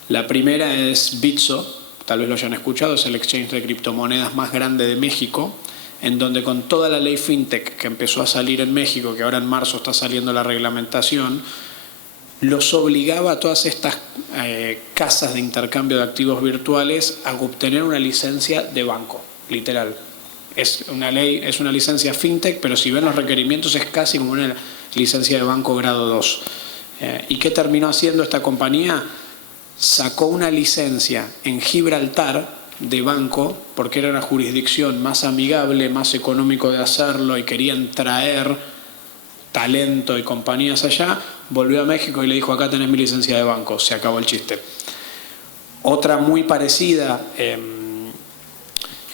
La primera es Bitso, tal vez lo hayan escuchado, es el exchange de criptomonedas más grande de México, en donde con toda la ley fintech que empezó a salir en México, que ahora en marzo está saliendo la reglamentación, los obligaba a todas estas casas de intercambio de activos virtuales a obtener una licencia de banco, literal. Es una ley, es una licencia fintech, pero si ven los requerimientos es casi como una licencia de banco grado 2. ¿Y qué terminó haciendo esta compañía? Sacó una licencia en Gibraltar de banco, porque era una jurisdicción más amigable, más económico de hacerlo, y querían traer talento y compañías allá. Volvió a México y le dijo: acá tenés mi licencia de banco. Se acabó el chiste. Otra muy parecida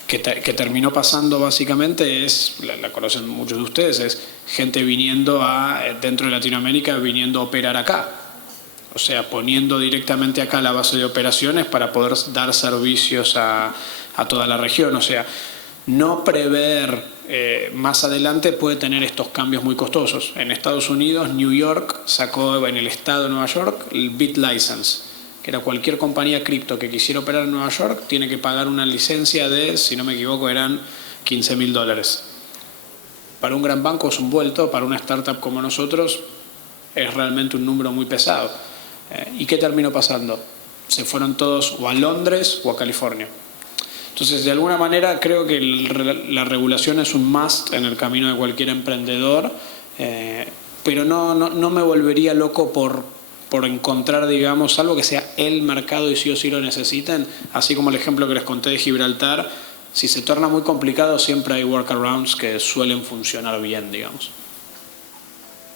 que terminó pasando básicamente es, la conocen muchos de ustedes, es gente viniendo dentro de Latinoamérica, viniendo a operar acá. O sea, poniendo directamente acá la base de operaciones para poder dar servicios a toda la región. O sea, no prever más adelante puede tener estos cambios muy costosos. En Estados Unidos, New York sacó en el estado de Nueva York el BitLicense, que era cualquier compañía cripto que quisiera operar en Nueva York tiene que pagar una licencia de, si no me equivoco, eran $15.000. Para un gran banco es un vuelto, para una startup como nosotros es realmente un número muy pesado. ¿Y qué terminó pasando? Se fueron todos o a Londres o a California. Entonces, de alguna manera, creo que la regulación es un must en el camino de cualquier emprendedor, pero no me volvería loco por encontrar, digamos, algo que sea el mercado y sí o sí lo necesiten. Así como el ejemplo que les conté de Gibraltar, si se torna muy complicado, siempre hay workarounds que suelen funcionar bien, digamos.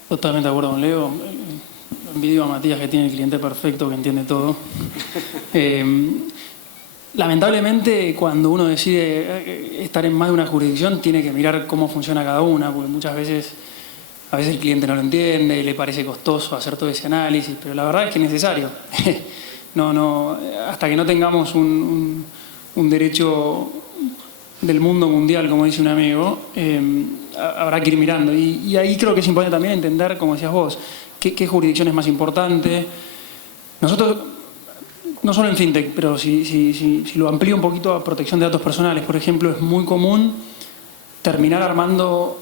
Totalmente de acuerdo con Leo. Envidio a Matías, que tiene el cliente perfecto, que entiende todo. Lamentablemente, cuando uno decide estar en más de una jurisdicción, tiene que mirar cómo funciona cada una, porque muchas veces, el cliente no lo entiende, le parece costoso hacer todo ese análisis, pero la verdad es que es necesario. Hasta que no tengamos un derecho del mundo mundial, como dice un amigo, habrá que ir mirando. Y ahí creo que es importante también entender, como decías vos, qué jurisdicción es más importante. Nosotros, no solo en fintech, pero si lo amplío un poquito a protección de datos personales, por ejemplo, es muy común terminar armando,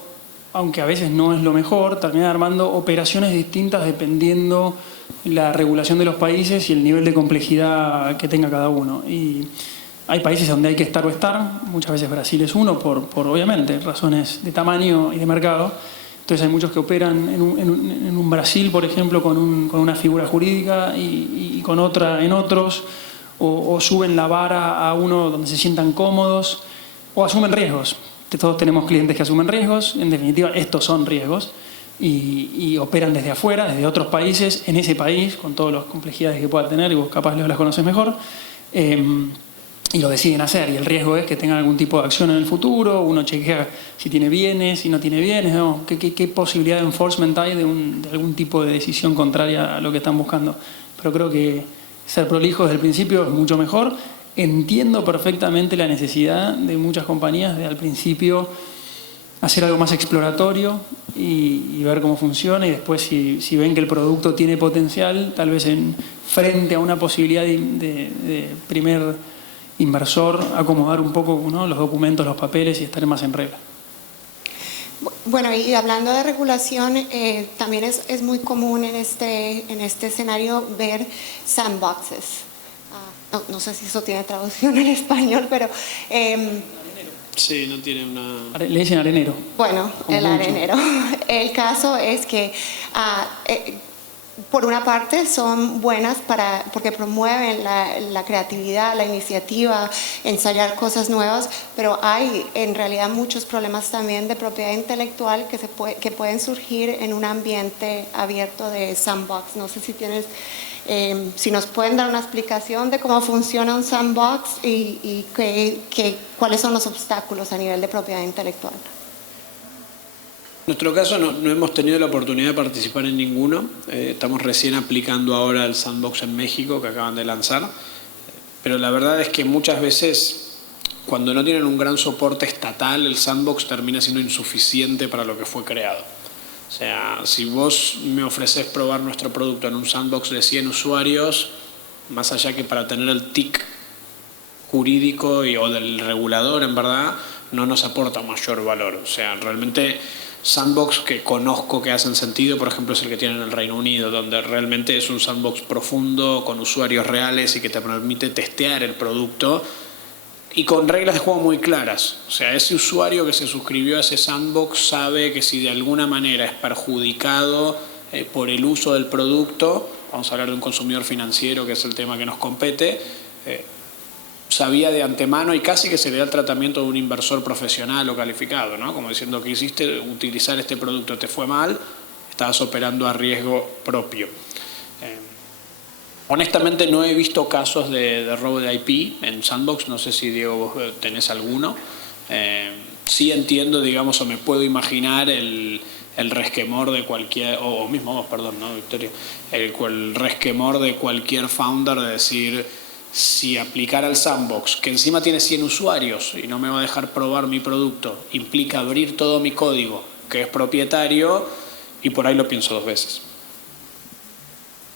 aunque a veces no es lo mejor, terminar armando operaciones distintas dependiendo la regulación de los países y el nivel de complejidad que tenga cada uno. Y hay países donde hay que estar o estar, muchas veces Brasil es uno, por obviamente razones de tamaño y de mercado. Entonces hay muchos que operan en un Brasil, por ejemplo, con una figura jurídica y con otra en otros, o suben la vara a uno donde se sientan cómodos, o asumen riesgos. Todos tenemos clientes que asumen riesgos, en definitiva estos son riesgos, y operan desde afuera, desde otros países, en ese país, con todas las complejidades que pueda tener, y vos capaz las conoces mejor. Y lo deciden hacer, y el riesgo es que tengan algún tipo de acción en el futuro. Uno chequea si tiene bienes, si no tiene bienes, ¿no? ¿Qué posibilidad de enforcement hay de algún tipo de decisión contraria a lo que están buscando? Pero creo que ser prolijo desde el principio es mucho mejor. Entiendo perfectamente la necesidad de muchas compañías de al principio hacer algo más exploratorio y ver cómo funciona, y después si ven que el producto tiene potencial, tal vez frente a una posibilidad de primer inversor, acomodar un poco, ¿no?, los documentos, los papeles, y estar más en regla. Bueno, y hablando de regulación, también es muy común en este escenario ver sandboxes. No sé si eso tiene traducción en español, pero... Sí, no tiene una... Le dicen arenero. Bueno, el arenero. El caso es que, por una parte, son buenas porque promueven la creatividad, la iniciativa, ensayar cosas nuevas, pero hay en realidad muchos problemas también de propiedad intelectual que pueden surgir en un ambiente abierto de sandbox. No sé si si nos pueden dar una explicación de cómo funciona un sandbox y cuáles son los obstáculos a nivel de propiedad intelectual. En nuestro caso no hemos tenido la oportunidad de participar en ninguno. Estamos recién aplicando ahora el Sandbox en México que acaban de lanzar. Pero la verdad es que muchas veces, cuando no tienen un gran soporte estatal, el Sandbox termina siendo insuficiente para lo que fue creado. O sea, si vos me ofreces probar nuestro producto en un Sandbox de 100 usuarios, más allá que para tener el TIC jurídico o del regulador, en verdad, no nos aporta mayor valor. O sea, realmente... Sandbox que conozco que hacen sentido, por ejemplo, es el que tienen en el Reino Unido, donde realmente es un sandbox profundo, con usuarios reales y que te permite testear el producto y con reglas de juego muy claras. O sea, ese usuario que se suscribió a ese sandbox sabe que si de alguna manera es perjudicado por el uso del producto, vamos a hablar de un consumidor financiero, que es el tema que nos compete, sabía de antemano y casi que se le da el tratamiento de un inversor profesional o calificado, ¿no? Como diciendo que hiciste utilizar este producto, te fue mal, estabas operando a riesgo propio. Honestamente no he visto casos de robo de IP en Sandbox, no sé si Diego vos tenés alguno. Sí entiendo, digamos, o me puedo imaginar el resquemor de cualquier, o mismo vos, perdón, ¿no, Victoria? El resquemor de cualquier founder de decir... Si aplicar al Sandbox, que encima tiene 100 usuarios y no me va a dejar probar mi producto, implica abrir todo mi código, que es propietario, y por ahí lo pienso dos veces.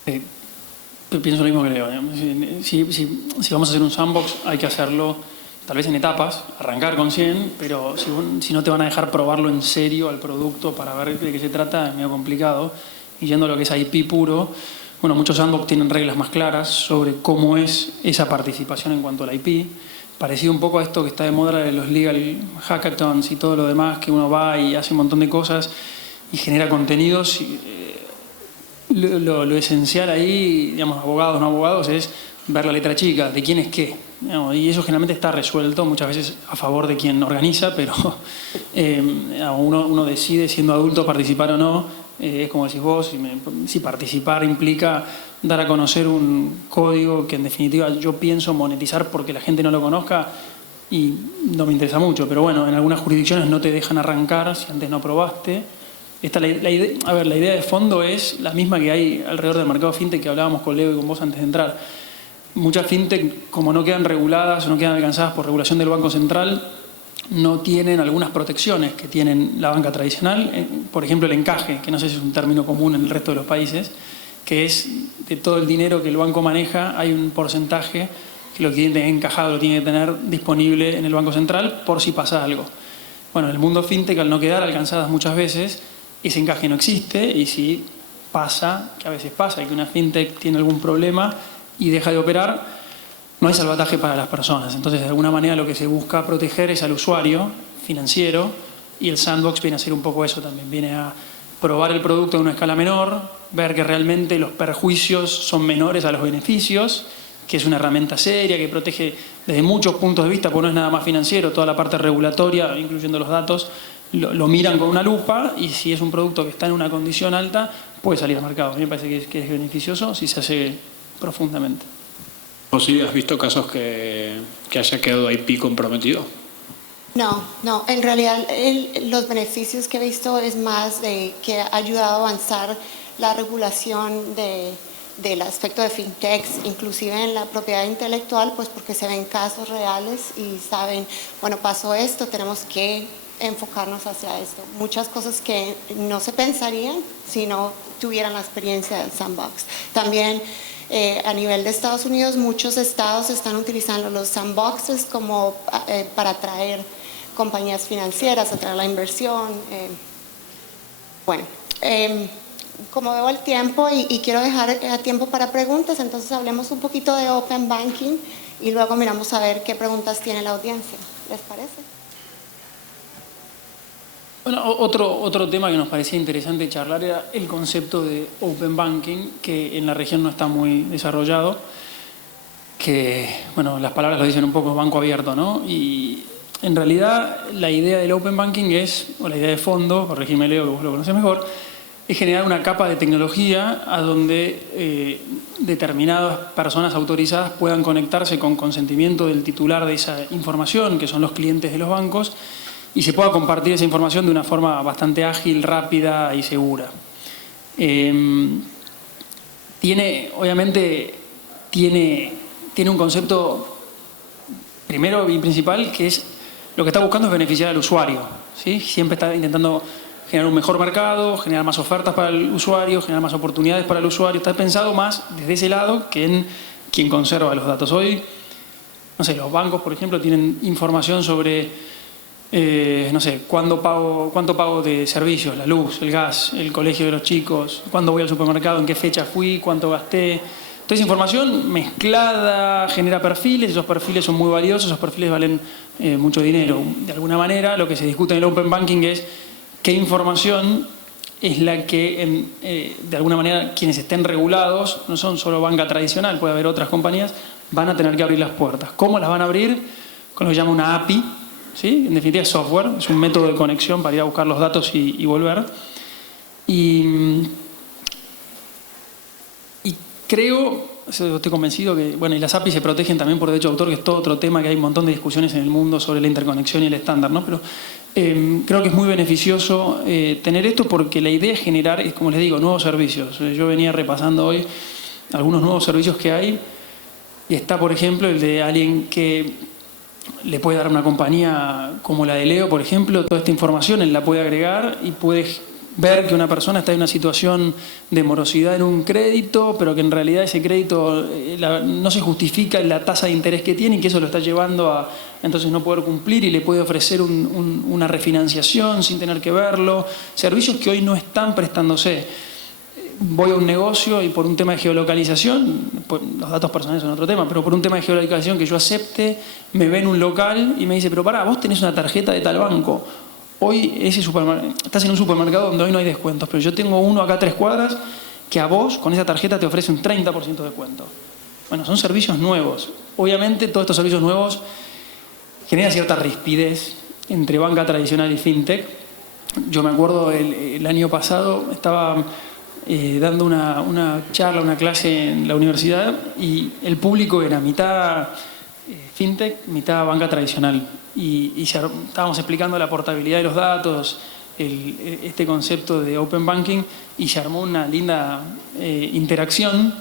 Pienso lo mismo que Leo. Si vamos a hacer un Sandbox, hay que hacerlo tal vez en etapas, arrancar con 100, pero si no te van a dejar probarlo en serio al producto para ver de qué se trata, es medio complicado. Y yendo a lo que es IP puro... Bueno, muchos sandbox tienen reglas más claras sobre cómo es esa participación en cuanto a la IP. Parecido un poco a esto que está de moda de los legal hackathons y todo lo demás, que uno va y hace un montón de cosas y genera contenidos. Lo esencial ahí, digamos, abogados, no abogados, es ver la letra chica, de quién es qué. Digamos, y eso generalmente está resuelto, muchas veces a favor de quien organiza, pero uno decide, siendo adulto, participar o no. Es como decís vos, si participar implica dar a conocer un código que en definitiva yo pienso monetizar porque la gente no lo conozca y no me interesa mucho, pero bueno, en algunas jurisdicciones no te dejan arrancar si antes no probaste. La idea de fondo es la misma que hay alrededor del mercado fintech que hablábamos con Leo y con vos antes de entrar. Muchas fintech, como no quedan reguladas o no quedan alcanzadas por regulación del Banco Central, no tienen algunas protecciones que tienen la banca tradicional, por ejemplo el encaje, que no sé si es un término común en el resto de los países, que es de todo el dinero que el banco maneja, hay un porcentaje que lo que tiene encajado lo tiene que tener disponible en el Banco Central por si pasa algo. Bueno, en el mundo fintech, al no quedar alcanzadas muchas veces, ese encaje no existe, y si pasa, que a veces pasa, que una fintech tiene algún problema y deja de operar, no hay salvataje para las personas. Entonces, de alguna manera, lo que se busca proteger es al usuario financiero, y el Sandbox viene a ser un poco eso también. Viene a probar el producto en una escala menor, ver que realmente los perjuicios son menores a los beneficios, que es una herramienta seria, que protege desde muchos puntos de vista, porque no es nada más financiero, toda la parte regulatoria, incluyendo los datos, lo miran con una lupa, y si es un producto que está en una condición alta, puede salir al mercado. A mí me parece que es beneficioso si se hace profundamente. ¿O si has visto casos que haya quedado IP comprometido? No, en realidad los beneficios que he visto es más de que ha ayudado a avanzar la regulación del aspecto de fintechs, inclusive en la propiedad intelectual, pues porque se ven casos reales y saben, bueno, pasó esto, tenemos que enfocarnos hacia esto. Muchas cosas que no se pensarían si no tuvieran la experiencia del Sandbox. También a nivel de Estados Unidos, muchos estados están utilizando los sandboxes como para atraer compañías financieras, atraer la inversión. Bueno, como veo el tiempo y quiero dejar tiempo para preguntas, entonces hablemos un poquito de Open Banking y luego miramos a ver qué preguntas tiene la audiencia. ¿Les parece? Bueno, otro tema que nos parecía interesante charlar era el concepto de Open Banking, que en la región no está muy desarrollado, que, bueno, las palabras lo dicen un poco, banco abierto, ¿no? Y en realidad la idea del Open Banking es, o la idea de fondo, corregime Leo que vos lo conocés mejor, es generar una capa de tecnología a donde determinadas personas autorizadas puedan conectarse con consentimiento del titular de esa información, que son los clientes de los bancos, y se pueda compartir esa información de una forma bastante ágil, rápida y segura. Obviamente tiene un concepto primero y principal, que es lo que está buscando es beneficiar al usuario, ¿sí? Siempre está intentando generar un mejor mercado, generar más ofertas para el usuario, generar más oportunidades para el usuario. Está pensado más desde ese lado que en quien conserva los datos. Hoy, no sé, los bancos, por ejemplo, tienen información sobre no sé, cuánto pago de servicios, la luz, el gas, el colegio de los chicos, cuándo voy al supermercado, en qué fecha fui, cuánto gasté. Toda esa información mezclada genera perfiles, esos perfiles son muy valiosos, esos perfiles valen mucho dinero. De alguna manera, lo que se discute en el Open Banking es qué información es la que, de alguna manera, quienes estén regulados, no son solo banca tradicional, puede haber otras compañías, van a tener que abrir las puertas. ¿Cómo las van a abrir? Con lo que llama una API. ¿Sí? En definitiva es software, es un método de conexión para ir a buscar los datos y volver. Y creo, estoy convencido que, bueno, y las APIs se protegen también por derecho de autor, que es todo otro tema, que hay un montón de discusiones en el mundo sobre la interconexión y el estándar, ¿no? Pero creo que es muy beneficioso tener esto, porque la idea es generar, como les digo, nuevos servicios. Yo venía repasando hoy algunos nuevos servicios que hay, y está, por ejemplo, el de alguien que le puede dar a una compañía como la de Leo, por ejemplo, toda esta información, él la puede agregar y puede ver que una persona está en una situación de morosidad en un crédito, pero que en realidad ese crédito no se justifica en la tasa de interés que tiene y que eso lo está llevando a entonces no poder cumplir, y le puede ofrecer una refinanciación sin tener que verlo. Servicios que hoy no están prestándose. Voy a un negocio y por un tema de geolocalización, pues los datos personales son otro tema, pero por un tema de geolocalización que yo acepte, me ve en un local y me dice, pero pará, vos tenés una tarjeta de tal banco. Hoy estás en un supermercado donde hoy no hay descuentos, pero yo tengo uno acá a 3 cuadras que a vos con esa tarjeta te ofrece un 30% de descuento. Bueno, son servicios nuevos. Obviamente todos estos servicios nuevos generan cierta rispidez entre banca tradicional y fintech. Yo me acuerdo el año pasado estaba dando una charla, una clase en la universidad, y el público era mitad fintech, mitad banca tradicional. Y estábamos explicando la portabilidad de los datos, este concepto de Open Banking, y se armó una linda interacción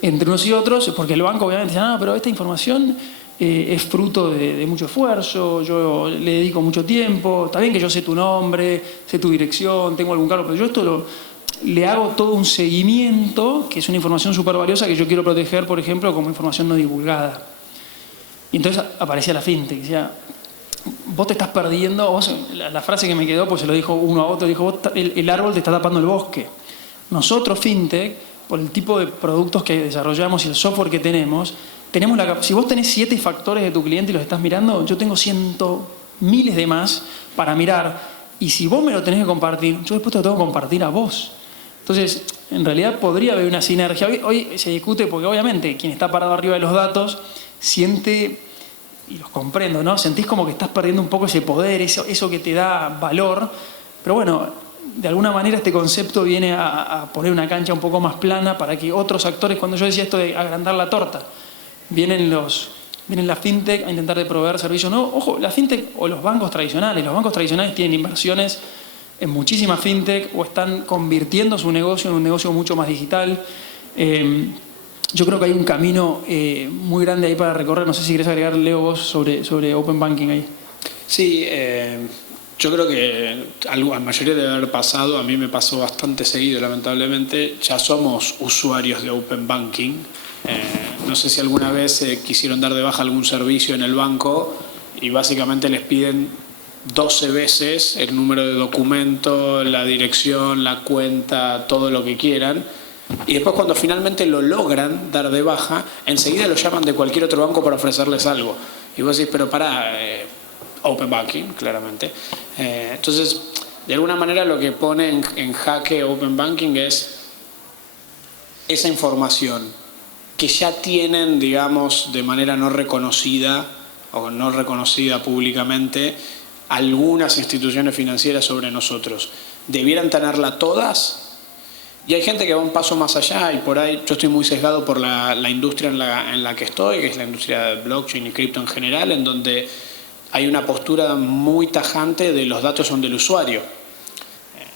entre unos y otros, porque el banco obviamente dice, pero esta información es fruto de mucho esfuerzo, yo le dedico mucho tiempo, está bien que yo sé tu nombre, sé tu dirección, tengo algún cargo, pero yo esto le hago todo un seguimiento, que es una información súper valiosa que yo quiero proteger, por ejemplo, como información no divulgada. Y entonces aparecía la fintech, decía, vos te estás perdiendo, la frase que me quedó, pues se lo dijo uno a otro, dijo, el árbol te está tapando el bosque. Nosotros, fintech, por el tipo de productos que desarrollamos y el software que tenemos si vos tenés 7 factores de tu cliente y los estás mirando, yo tengo miles de más para mirar, y si vos me lo tenés que compartir, yo después te lo tengo que compartir a vos. Entonces, en realidad podría haber una sinergia. Hoy se discute porque obviamente quien está parado arriba de los datos siente, y los comprendo, ¿no? Sentís como que estás perdiendo un poco ese poder, eso que te da valor. Pero bueno, de alguna manera este concepto viene a poner una cancha un poco más plana para que otros actores, cuando yo decía esto de agrandar la torta, vienen la fintech a intentar de proveer servicios nuevos. Ojo, la fintech o los bancos tradicionales tienen inversiones en muchísimas fintech o están convirtiendo su negocio en un negocio mucho más digital. Yo creo que hay un camino muy grande ahí para recorrer. No sé si querés agregar, Leo, vos sobre Open Banking ahí. Sí, yo creo que la mayoría debe haber pasado, a mí me pasó bastante seguido, lamentablemente. Ya somos usuarios de Open Banking. No sé si alguna vez quisieron dar de baja algún servicio en el banco y básicamente les piden 12 veces el número de documento, la dirección, la cuenta, todo lo que quieran. Y después cuando finalmente lo logran dar de baja, enseguida lo llaman de cualquier otro banco para ofrecerles algo. Y vos decís, pero pará, Open Banking, claramente. Entonces, de alguna manera lo que pone en jaque Open Banking es esa información que ya tienen, digamos, de manera no reconocida o no reconocida públicamente algunas instituciones financieras sobre nosotros. ¿Debieran tenerla todas? Y hay gente que va un paso más allá y por ahí yo estoy muy sesgado por la industria en la que estoy, que es la industria de blockchain y cripto en general, en donde hay una postura muy tajante de los datos son del usuario.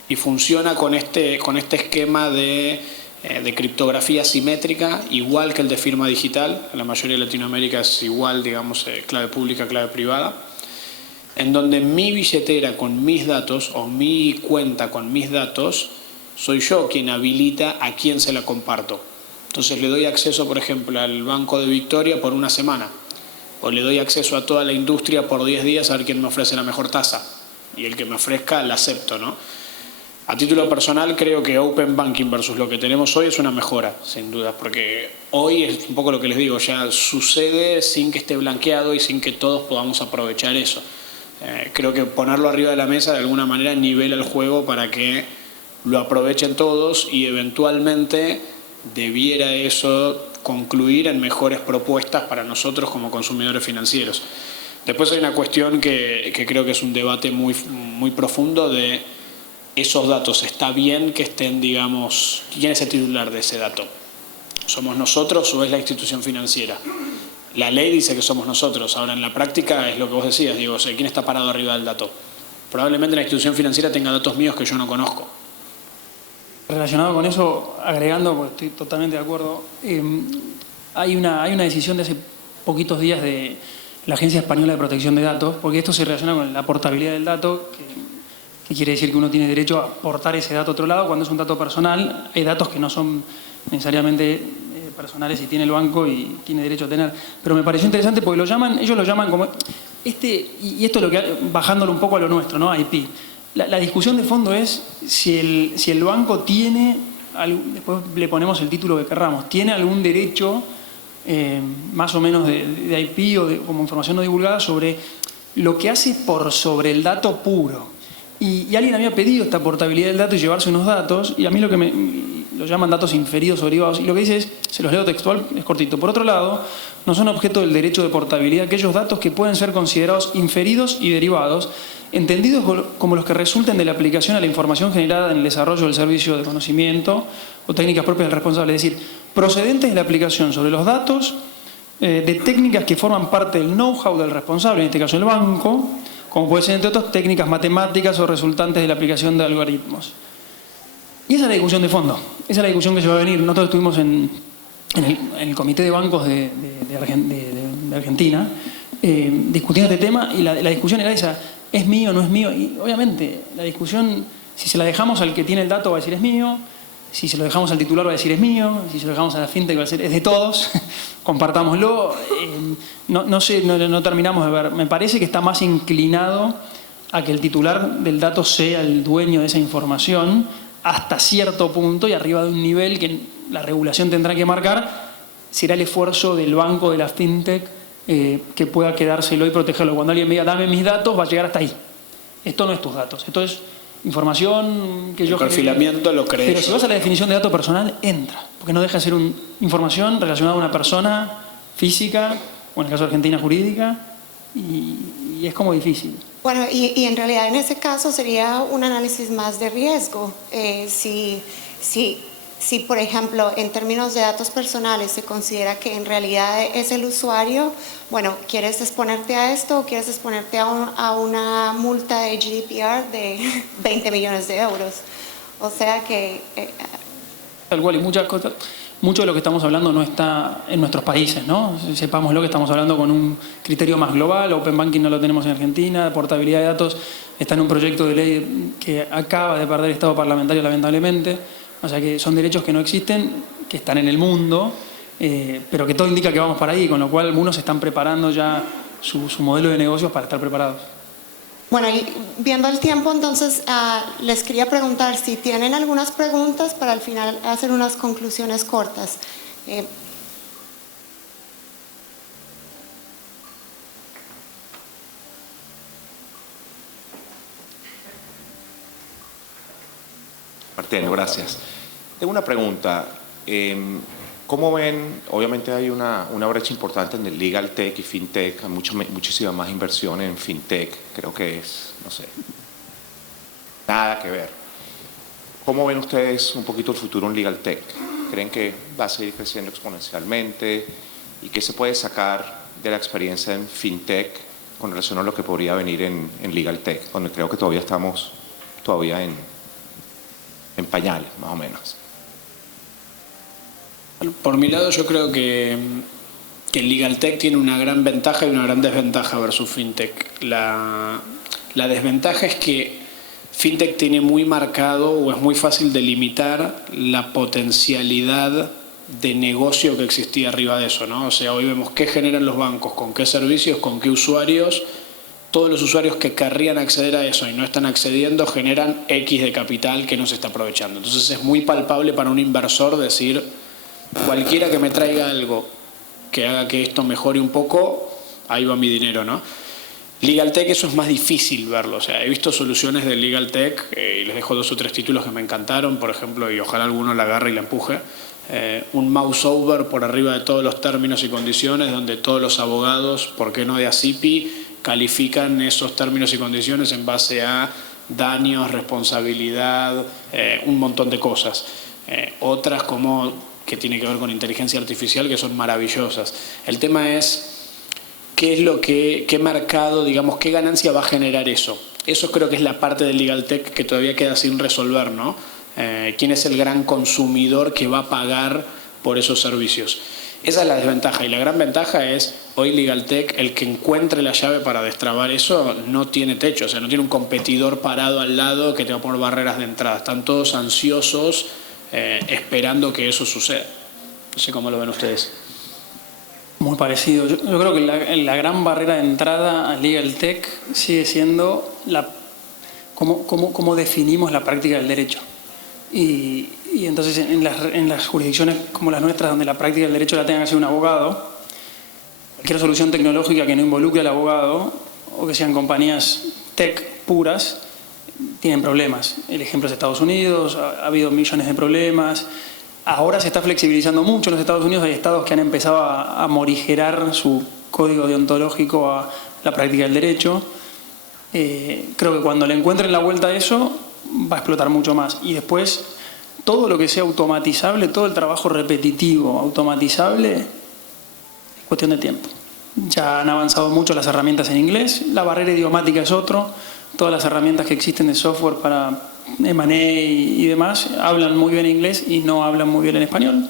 Y funciona con este esquema de criptografía simétrica, igual que el de firma digital. En la mayoría de Latinoamérica es igual, digamos, clave pública, clave privada, en donde mi billetera con mis datos o mi cuenta con mis datos soy yo quien habilita a quién se la comparto. Entonces le doy acceso, por ejemplo, al Banco de Victoria por una semana, o le doy acceso a toda la industria por 10 días a ver quién me ofrece la mejor tasa, y el que me ofrezca la acepto, ¿no? A título personal creo que Open Banking versus lo que tenemos hoy es una mejora, sin duda, porque hoy es un poco lo que les digo, ya sucede sin que esté blanqueado y sin que todos podamos aprovechar eso. Creo que ponerlo arriba de la mesa de alguna manera nivela el juego para que lo aprovechen todos y eventualmente debiera eso concluir en mejores propuestas para nosotros como consumidores financieros. Después hay una cuestión que creo que es un debate muy profundo de esos datos. ¿Está bien que estén, digamos, quién es el titular de ese dato? ¿Somos nosotros o es la institución financiera? La ley dice que somos nosotros. Ahora, en la práctica es lo que vos decías, digo, ¿quién está parado arriba del dato? Probablemente la institución financiera tenga datos míos que yo no conozco. Relacionado con eso, agregando, porque estoy totalmente de acuerdo, hay una decisión de hace poquitos días de la Agencia Española de Protección de Datos, porque esto se relaciona con la portabilidad del dato, que quiere decir que uno tiene derecho a portar ese dato a otro lado cuando es un dato personal. Hay datos que no son necesariamente personales y tiene el banco y tiene derecho a tener. Pero me pareció interesante porque ellos lo llaman como... y esto es lo que, bajándolo un poco a lo nuestro, ¿no? IP. La discusión de fondo es si el banco tiene, después le ponemos el título que querramos, tiene algún derecho más o menos de IP o como información no divulgada sobre lo que hace por sobre el dato puro. Y alguien había pedido esta portabilidad del dato y llevarse unos datos, y a mí lo llaman datos inferidos o derivados, y lo que dice es, se los leo textual, es cortito. Por otro lado, no son objeto del derecho de portabilidad aquellos datos que pueden ser considerados inferidos y derivados, entendidos como los que resulten de la aplicación a la información generada en el desarrollo del servicio de conocimiento o técnicas propias del responsable, es decir, procedentes de la aplicación sobre los datos de técnicas que forman parte del know-how del responsable, en este caso el banco, como puede ser entre otras técnicas matemáticas o resultantes de la aplicación de algoritmos. Y esa es la discusión de fondo, esa es la discusión que se va a venir. Nosotros estuvimos en el comité de bancos de Argentina discutiendo este tema, y la discusión era esa, ¿es mío o no es mío? Y obviamente la discusión, si se la dejamos al que tiene el dato va a decir es mío, si se lo dejamos al titular va a decir es mío, si se lo dejamos a la fintech va a decir es de todos, compartámoslo. No terminamos de ver. Me parece que está más inclinado a que el titular del dato sea el dueño de esa información hasta cierto punto, y arriba de un nivel que la regulación tendrá que marcar, será el esfuerzo del banco, de la fintech, que pueda quedárselo y protegerlo. Cuando alguien me diga dame mis datos, va a llegar hasta ahí. Esto no es tus datos, esto es información que yo... El perfilamiento lo creo. Pero si vas a la definición de dato personal, entra, porque no deja de ser información relacionada a una persona física, o en el caso de Argentina jurídica, y es como difícil. Bueno, y en realidad en ese caso sería un análisis más de riesgo. Si, por ejemplo, en términos de datos personales se considera que en realidad es el usuario, bueno, ¿quieres exponerte a esto o quieres exponerte a una multa de GDPR de 20 millones de euros? O sea que... Tal cual, y muchas cosas, mucho de lo que estamos hablando no está en nuestros países, ¿no? Sepámoslo, que estamos hablando con un criterio más global. Open Banking no lo tenemos en Argentina, portabilidad de datos está en un proyecto de ley que acaba de perder estado parlamentario, lamentablemente. O sea que son derechos que no existen, que están en el mundo, pero que todo indica que vamos para ahí, con lo cual algunos están preparando ya su modelo de negocios para estar preparados. Bueno, y viendo el tiempo, entonces les quería preguntar si tienen algunas preguntas para al final hacer unas conclusiones cortas. Martín, gracias. Tengo una pregunta. ¿Cómo ven? Obviamente hay una brecha importante en el Legal Tech y FinTech. Hay muchísima más inversión en FinTech. Creo que es, no sé, nada que ver. ¿Cómo ven ustedes un poquito el futuro en Legal Tech? ¿Creen que va a seguir creciendo exponencialmente? ¿Y qué se puede sacar de la experiencia en FinTech con relación a lo que podría venir en Legal Tech? Donde creo que todavía estamos en pañales, más o menos. Por mi lado, yo creo que el Legal Tech tiene una gran ventaja y una gran desventaja versus FinTech. La desventaja es que FinTech tiene muy marcado o es muy fácil delimitar la potencialidad de negocio que existía arriba de eso, ¿no? O sea, hoy vemos qué generan los bancos, con qué servicios, con qué usuarios. Todos los usuarios que querrían acceder a eso y no están accediendo generan X de capital que no se está aprovechando. Entonces es muy palpable para un inversor decir, cualquiera que me traiga algo que haga que esto mejore un poco, ahí va mi dinero, ¿no? Legal Tech, eso es más difícil verlo. O sea, he visto soluciones de Legal Tech y les dejo 2 o 3 títulos que me encantaron, por ejemplo, y ojalá alguno la agarre y la empuje. Un mouse over por arriba de todos los términos y condiciones, donde todos los abogados, ¿por qué no de ASIPI?, califican esos términos y condiciones en base a daños, responsabilidad, un montón de cosas. Otras como que tiene que ver con inteligencia artificial que son maravillosas. El tema es qué mercado, digamos, qué ganancia va a generar eso. Eso creo que es la parte del Legal Tech que todavía queda sin resolver, ¿no? ¿Quién es el gran consumidor que va a pagar por esos servicios? Esa es la desventaja. Y la gran ventaja es, hoy Legal Tech, el que encuentre la llave para destrabar eso, no tiene techo. O sea, no tiene un competidor parado al lado que te va a poner barreras de entrada. Están todos ansiosos esperando que eso suceda. No sé cómo lo ven ustedes. Muy parecido. Yo creo que la gran barrera de entrada a Legal Tech sigue siendo cómo definimos la práctica del derecho. Y entonces en las jurisdicciones como las nuestras, donde la práctica del derecho la tenga que hacer un abogado, cualquier solución tecnológica que no involucre al abogado o que sean compañías tech puras, tienen problemas. El ejemplo es Estados Unidos, ha habido millones de problemas. Ahora se está flexibilizando mucho en los Estados Unidos. Hay estados que han empezado a morigerar su código deontológico a la práctica del derecho. Creo que cuando le encuentren la vuelta a eso, va a explotar mucho más. Y después, todo lo que sea automatizable, todo el trabajo repetitivo, automatizable, es cuestión de tiempo. Ya han avanzado mucho las herramientas en inglés, la barrera idiomática es otro, todas las herramientas que existen de software para M&A y demás hablan muy bien inglés y no hablan muy bien en español.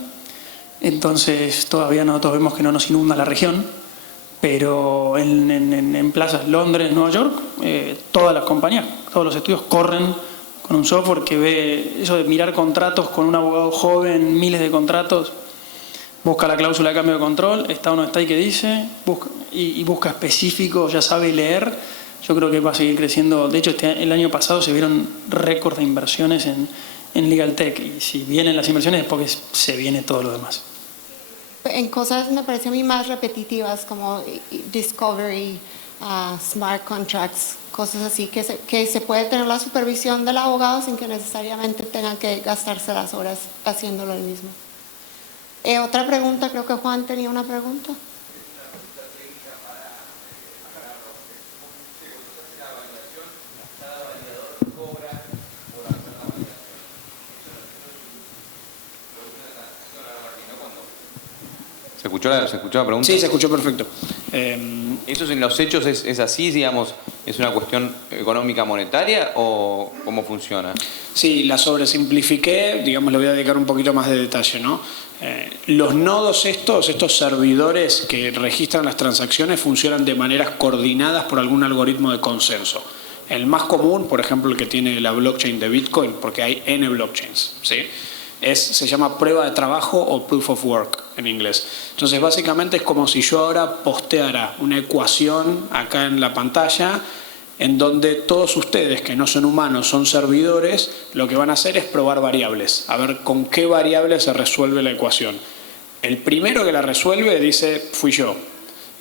Entonces todavía nosotros vemos que no nos inunda la región, pero en plazas Londres, Nueva York, todas las compañías, todos los estudios corren con un software que ve eso de mirar contratos con un abogado joven, miles de contratos, busca la cláusula de cambio de control, está o no está y que dice, busca específicos, ya sabe leer. Yo creo que va a seguir creciendo. De hecho, el año pasado se vieron récords de inversiones en Legal Tech. Y si vienen las inversiones es porque se viene todo lo demás. En cosas me parece a mí más repetitivas como discovery, smart contracts, cosas así, que se puede tener la supervisión del abogado sin que necesariamente tengan que gastarse las horas haciéndolo él mismo. Otra pregunta, creo que Juan tenía una pregunta. ¿Se escuchó la pregunta? Sí, se escuchó perfecto. ¿Eso en los hechos es así, digamos, es una cuestión económica monetaria o cómo funciona? Sí, la sobresimplifiqué, digamos, le voy a dedicar un poquito más de detalle, ¿no? Los nodos estos servidores que registran las transacciones funcionan de maneras coordinadas por algún algoritmo de consenso. El más común, por ejemplo, el que tiene la blockchain de Bitcoin, porque hay N blockchains, ¿sí? Se llama prueba de trabajo o proof of work en inglés. Entonces básicamente es como si yo ahora posteara una ecuación acá en la pantalla en donde todos ustedes que no son humanos, son servidores, lo que van a hacer es probar variables, a ver con qué variable se resuelve la ecuación. El primero que la resuelve dice, fui yo.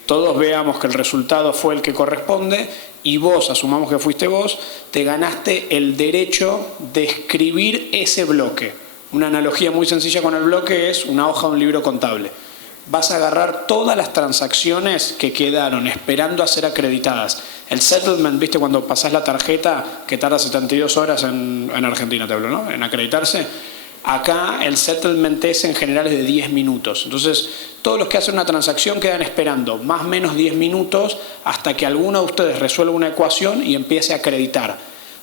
Todos veamos que el resultado fue el que corresponde y vos, asumamos que fuiste vos, te ganaste el derecho de escribir ese bloque. Una analogía muy sencilla con el bloque es una hoja de un libro contable. Vas a agarrar todas las transacciones que quedaron esperando a ser acreditadas. El settlement, ¿viste? Cuando pasás la tarjeta que tarda 72 horas en Argentina, te hablo, ¿no? En acreditarse. Acá el settlement en general es de 10 minutos. Entonces, todos los que hacen una transacción quedan esperando más o menos 10 minutos hasta que alguno de ustedes resuelva una ecuación y empiece a acreditar.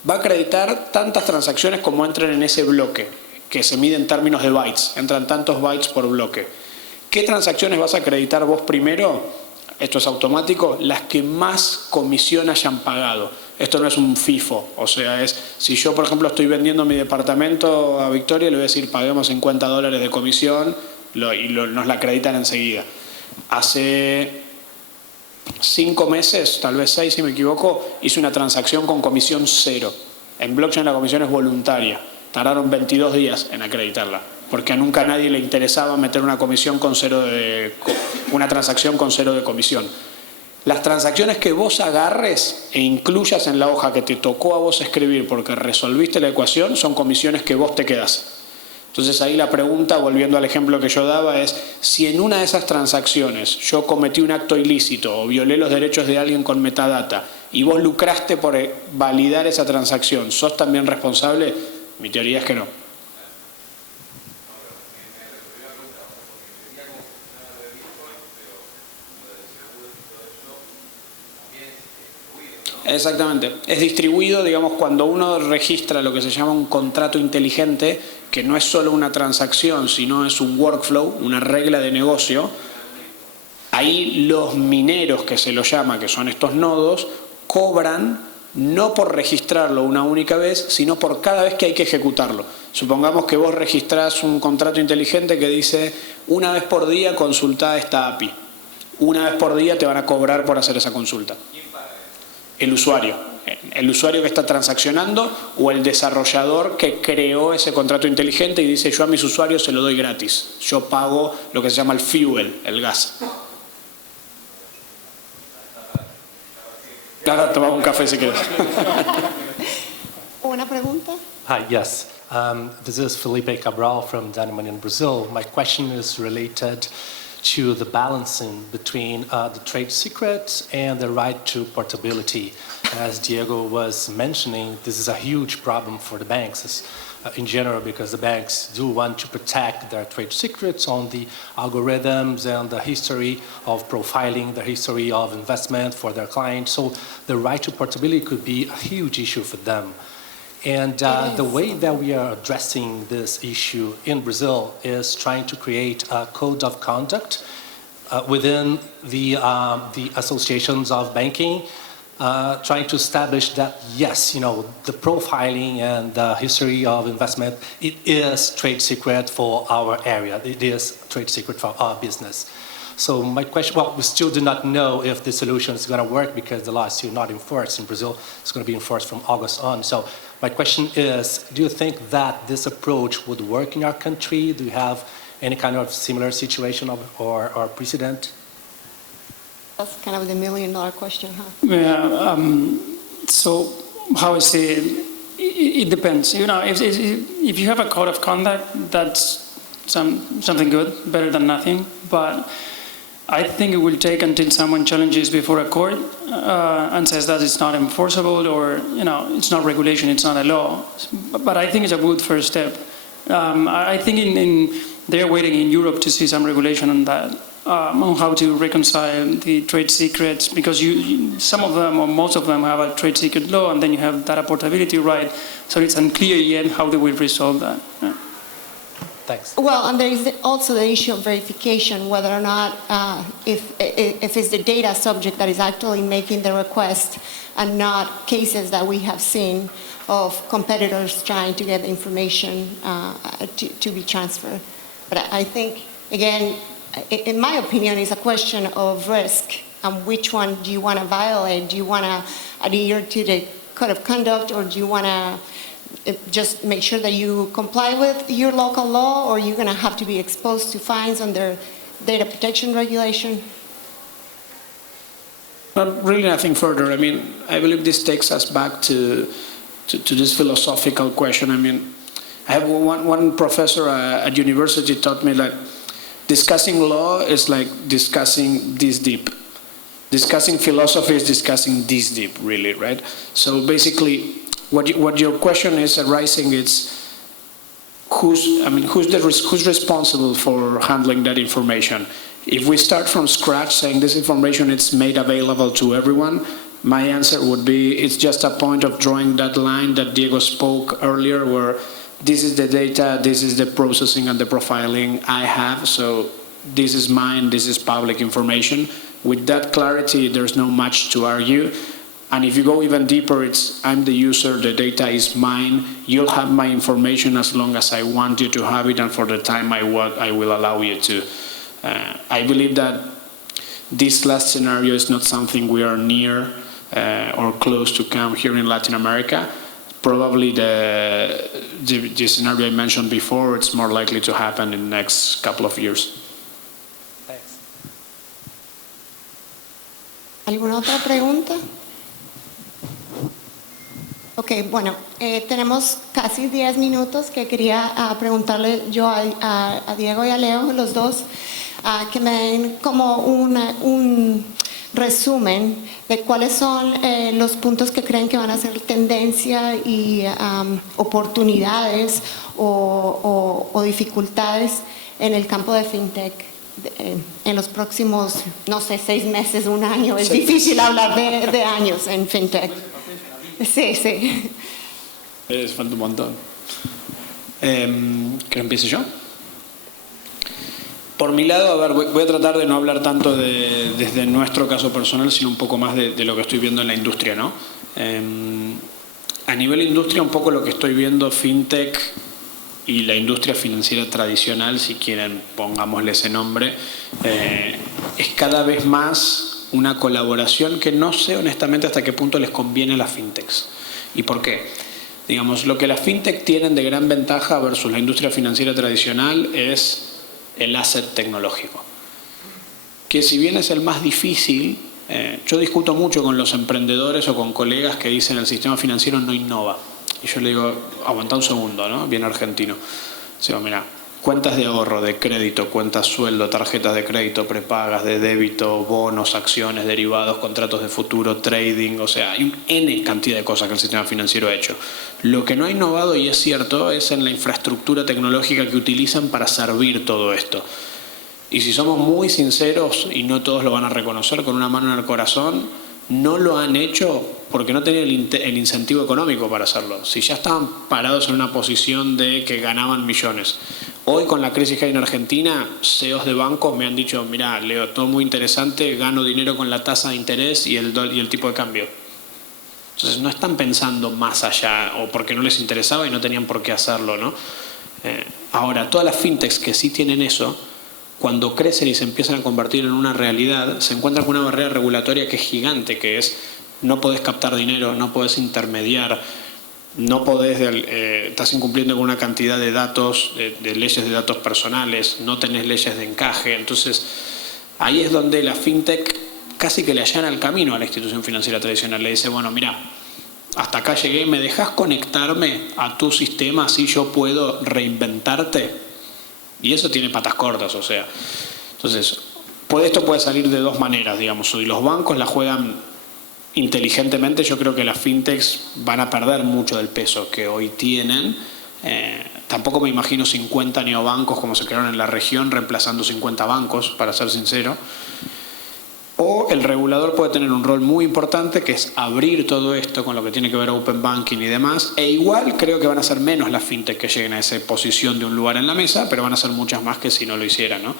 Va a acreditar tantas transacciones como entren en ese bloque, que se mide en términos de bytes. Entran tantos bytes por bloque. ¿Qué transacciones vas a acreditar vos primero? Esto es automático, las que más comisión hayan pagado. Esto no es un FIFO, o sea, es si yo, por ejemplo, estoy vendiendo mi departamento a Victoria, le voy a decir, paguemos $50 de comisión nos la acreditan enseguida. Hace 5 meses, tal vez 6 si me equivoco, hice una transacción con comisión 0. En blockchain la comisión es voluntaria. Tardaron 22 días en acreditarla, porque nunca a nadie le interesaba meter una transacción con 0 de comisión. Las transacciones que vos agarres e incluyas en la hoja que te tocó a vos escribir porque resolviste la ecuación son comisiones que vos te quedás. Entonces ahí la pregunta, volviendo al ejemplo que yo daba, es si en una de esas transacciones yo cometí un acto ilícito o violé los derechos de alguien con metadata y vos lucraste por validar esa transacción, ¿sos también responsable? Mi teoría es que no. Exactamente. Es distribuido, digamos, cuando uno registra lo que se llama un contrato inteligente, que no es solo una transacción, sino es un workflow, una regla de negocio. Ahí los mineros, que se los llama, que son estos nodos, cobran no por registrarlo una única vez, sino por cada vez que hay que ejecutarlo. Supongamos que vos registrás un contrato inteligente que dice una vez por día consultá esta API. Una vez por día te van a cobrar por hacer esa consulta. El usuario que está transaccionando o el desarrollador que creó ese contrato inteligente y dice yo a mis usuarios se lo doy gratis. Yo pago lo que se llama el fuel, el gas. Claro, tomamos un café si quieres. ¿Una pregunta? Hi, yes. This is Felipe Cabral from Dynamon in Brazil. My question is related to the balancing between the trade secrets and the right to portability. As Diego was mentioning, this is a huge problem for the banks in general because the banks do want to protect their trade secrets on the algorithms and the history of profiling, the history of investment for their clients. So the right to portability could be a huge issue for them. And the way that we are addressing this issue in Brazil is trying to create a code of conduct within the associations of banking, trying to establish that, yes, you know, the profiling and the history of investment, it is trade secret for our area. It is trade secret for our business. So my question, well, we still do not know if the solution is going to work because the law is still not enforced in Brazil. It's going to be enforced from August on. So my question is, do you think that this approach would work in our country? Do you have any kind of similar situation or precedent? That's kind of the million-dollar question, huh? Yeah, so how I say it depends. You know, if you have a code of conduct, that's something good, better than nothing. But I think it will take until someone challenges before a court and says that it's not enforceable or, you know, it's not regulation, it's not a law. But I think it's a good first step. I think they're waiting in Europe to see some regulation on that, on how to reconcile the trade secrets, because some of them or most of them have a trade secret law, and then you have data portability right. So it's unclear yet how they will resolve that. Yeah. Thanks. Well, and there is also the issue of verification, whether or not if it's the data subject that is actually making the request and not cases that we have seen of competitors trying to get information to be transferred. But I think, again, in my opinion, it's a question of risk and which one do you want to violate? Do you want to adhere to the code of conduct, or do you want to just make sure that you comply with your local law, or you're going to have to be exposed to fines under data protection regulation? Not really nothing further. I mean, I believe this takes us back to this philosophical question. I mean, I have one professor at university taught me that discussing law is like discussing this deep. Discussing philosophy is discussing this deep, really, right? So basically, what your question is arising, it's who's responsible for handling that information? If we start from scratch saying this information is made available to everyone, my answer would be it's just a point of drawing that line that Diego spoke earlier, where this is the data, this is the processing and the profiling I have, so this is mine, this is public information. With that clarity, there's no much to argue. And if you go even deeper, it's I'm the user, the data is mine, you'll have my information as long as I want you to have it, and for the time I want, I will allow you to. I believe that this last scenario is not something we are near or close to come here in Latin America. Probably the scenario I mentioned before, it's more likely to happen in the next couple of years. Thanks. ¿Alguna otra pregunta? Ok, bueno, tenemos casi 10 minutos que quería preguntarle yo a Diego y a Leo, los dos, que me den como un resumen de cuáles son los puntos que creen que van a ser tendencia y oportunidades o dificultades en el campo de fintech en los próximos, no sé, 6 meses, un año. Es difícil hablar de años en fintech. Sí, sí. Es falta un montón. ¿Que empiece yo? Por mi lado, a ver, voy a tratar de no hablar tanto desde nuestro caso personal, sino un poco más de lo que estoy viendo en la industria, ¿no? A nivel industria, un poco lo que estoy viendo fintech y la industria financiera tradicional, si quieren pongámosle ese nombre, es cada vez más una colaboración que no sé honestamente hasta qué punto les conviene a las fintechs. ¿Y por qué? Digamos, lo que las fintech tienen de gran ventaja versus la industria financiera tradicional es el asset tecnológico. Que si bien es el más difícil, yo discuto mucho con los emprendedores o con colegas que dicen el sistema financiero no innova. Y yo le digo, aguanta un segundo, ¿no? Bien argentino. Digo, mira, cuentas de ahorro, de crédito, cuentas sueldo, tarjetas de crédito, prepagas, de débito, bonos, acciones, derivados, contratos de futuro, trading, o sea, hay un N cantidad de cosas que el sistema financiero ha hecho. Lo que no ha innovado, y es cierto, es en la infraestructura tecnológica que utilizan para servir todo esto. Y si somos muy sinceros, y no todos lo van a reconocer con una mano en el corazón, no lo han hecho porque no tenían el incentivo económico para hacerlo. Si ya estaban parados en una posición de que ganaban millones. Hoy con la crisis que hay en Argentina, CEOs de bancos me han dicho, mira, Leo, todo muy interesante, gano dinero con la tasa de interés y el tipo de cambio. Entonces no están pensando más allá, o porque no les interesaba y no tenían por qué hacerlo, ¿no? Ahora, todas las fintechs que sí tienen eso, cuando crecen y se empiezan a convertir en una realidad, se encuentran con una barrera regulatoria que es gigante, que es no podés captar dinero, no podés intermediar, no podés, estás incumpliendo con una cantidad de datos, de leyes de datos personales, no tenés leyes de encaje. Entonces, ahí es donde la fintech casi que le allana el camino a la institución financiera tradicional. Le dice, bueno, mira, hasta acá llegué, ¿me dejás conectarme a tu sistema así yo puedo reinventarte? Y eso tiene patas cortas, o sea. Entonces, esto puede salir de dos maneras, digamos. Y los bancos la juegan inteligentemente. Yo creo que las fintechs van a perder mucho del peso que hoy tienen. Tampoco me imagino 50 neobancos como se crearon en la región, reemplazando 50 bancos, para ser sincero. O el regulador puede tener un rol muy importante, que es abrir todo esto con lo que tiene que ver Open Banking y demás. E igual creo que van a ser menos las fintech que lleguen a esa posición de un lugar en la mesa, pero van a ser muchas más que si no lo hicieran, ¿no?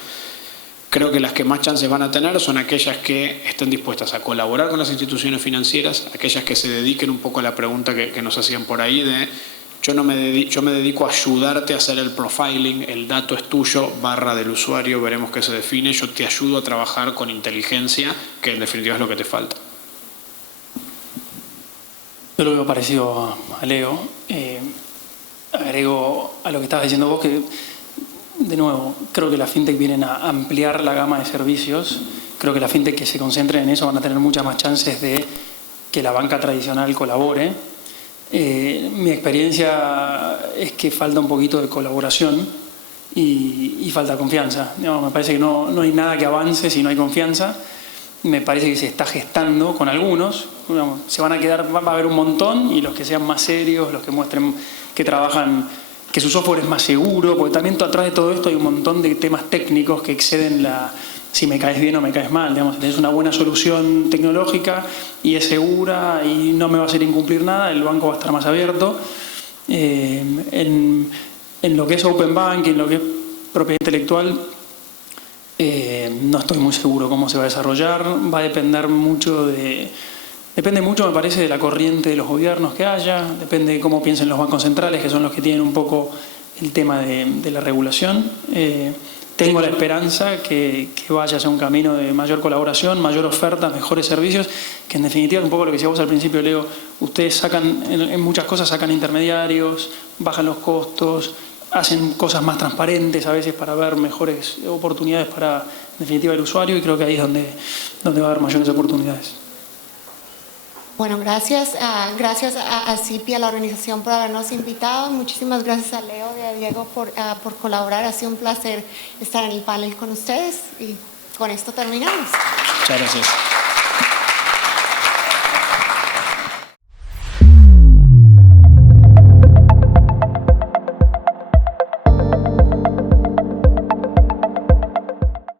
Creo que las que más chances van a tener son aquellas que estén dispuestas a colaborar con las instituciones financieras, aquellas que se dediquen un poco a la pregunta que nos hacían por ahí de yo me dedico a ayudarte a hacer el profiling, el dato es tuyo, / del usuario, veremos qué se define, yo te ayudo a trabajar con inteligencia, que en definitiva es lo que te falta. Yo lo veo parecido a Leo. Agrego a lo que estabas diciendo vos que, de nuevo, creo que las fintech vienen a ampliar la gama de servicios. Creo que las fintech que se concentren en eso van a tener muchas más chances de que la banca tradicional colabore. Mi experiencia es que falta un poquito de colaboración y falta confianza. Digamos, me parece que no hay nada que avance si no hay confianza. Me parece que se está gestando con algunos. Digamos, se van a quedar, va a haber un montón, y los que sean más serios, los que muestren que trabajan, que su software es más seguro, porque también atrás de todo esto hay un montón de temas técnicos que exceden si me caes bien o me caes mal. Digamos, si tenés una buena solución tecnológica y es segura y no me va a hacer incumplir nada, el banco va a estar más abierto. En lo que es Open Banking, en lo que es propiedad intelectual, no estoy muy seguro cómo se va a desarrollar. Va a depender mucho depende mucho, me parece, de la corriente de los gobiernos que haya, depende de cómo piensen los bancos centrales, que son los que tienen un poco el tema de la regulación. Tengo la esperanza que vaya hacia un camino de mayor colaboración, mayor oferta, mejores servicios, que en definitiva es un poco lo que decías vos al principio, Leo. Ustedes sacan, en muchas cosas sacan intermediarios, bajan los costos, hacen cosas más transparentes a veces para ver mejores oportunidades para, en definitiva, el usuario, y creo que ahí es donde va a haber mayores oportunidades. Bueno, gracias a CIPI, a la organización, por habernos invitado. Muchísimas gracias a Leo y a Diego por colaborar. Ha sido un placer estar en el panel con ustedes, y con esto terminamos. Muchas gracias.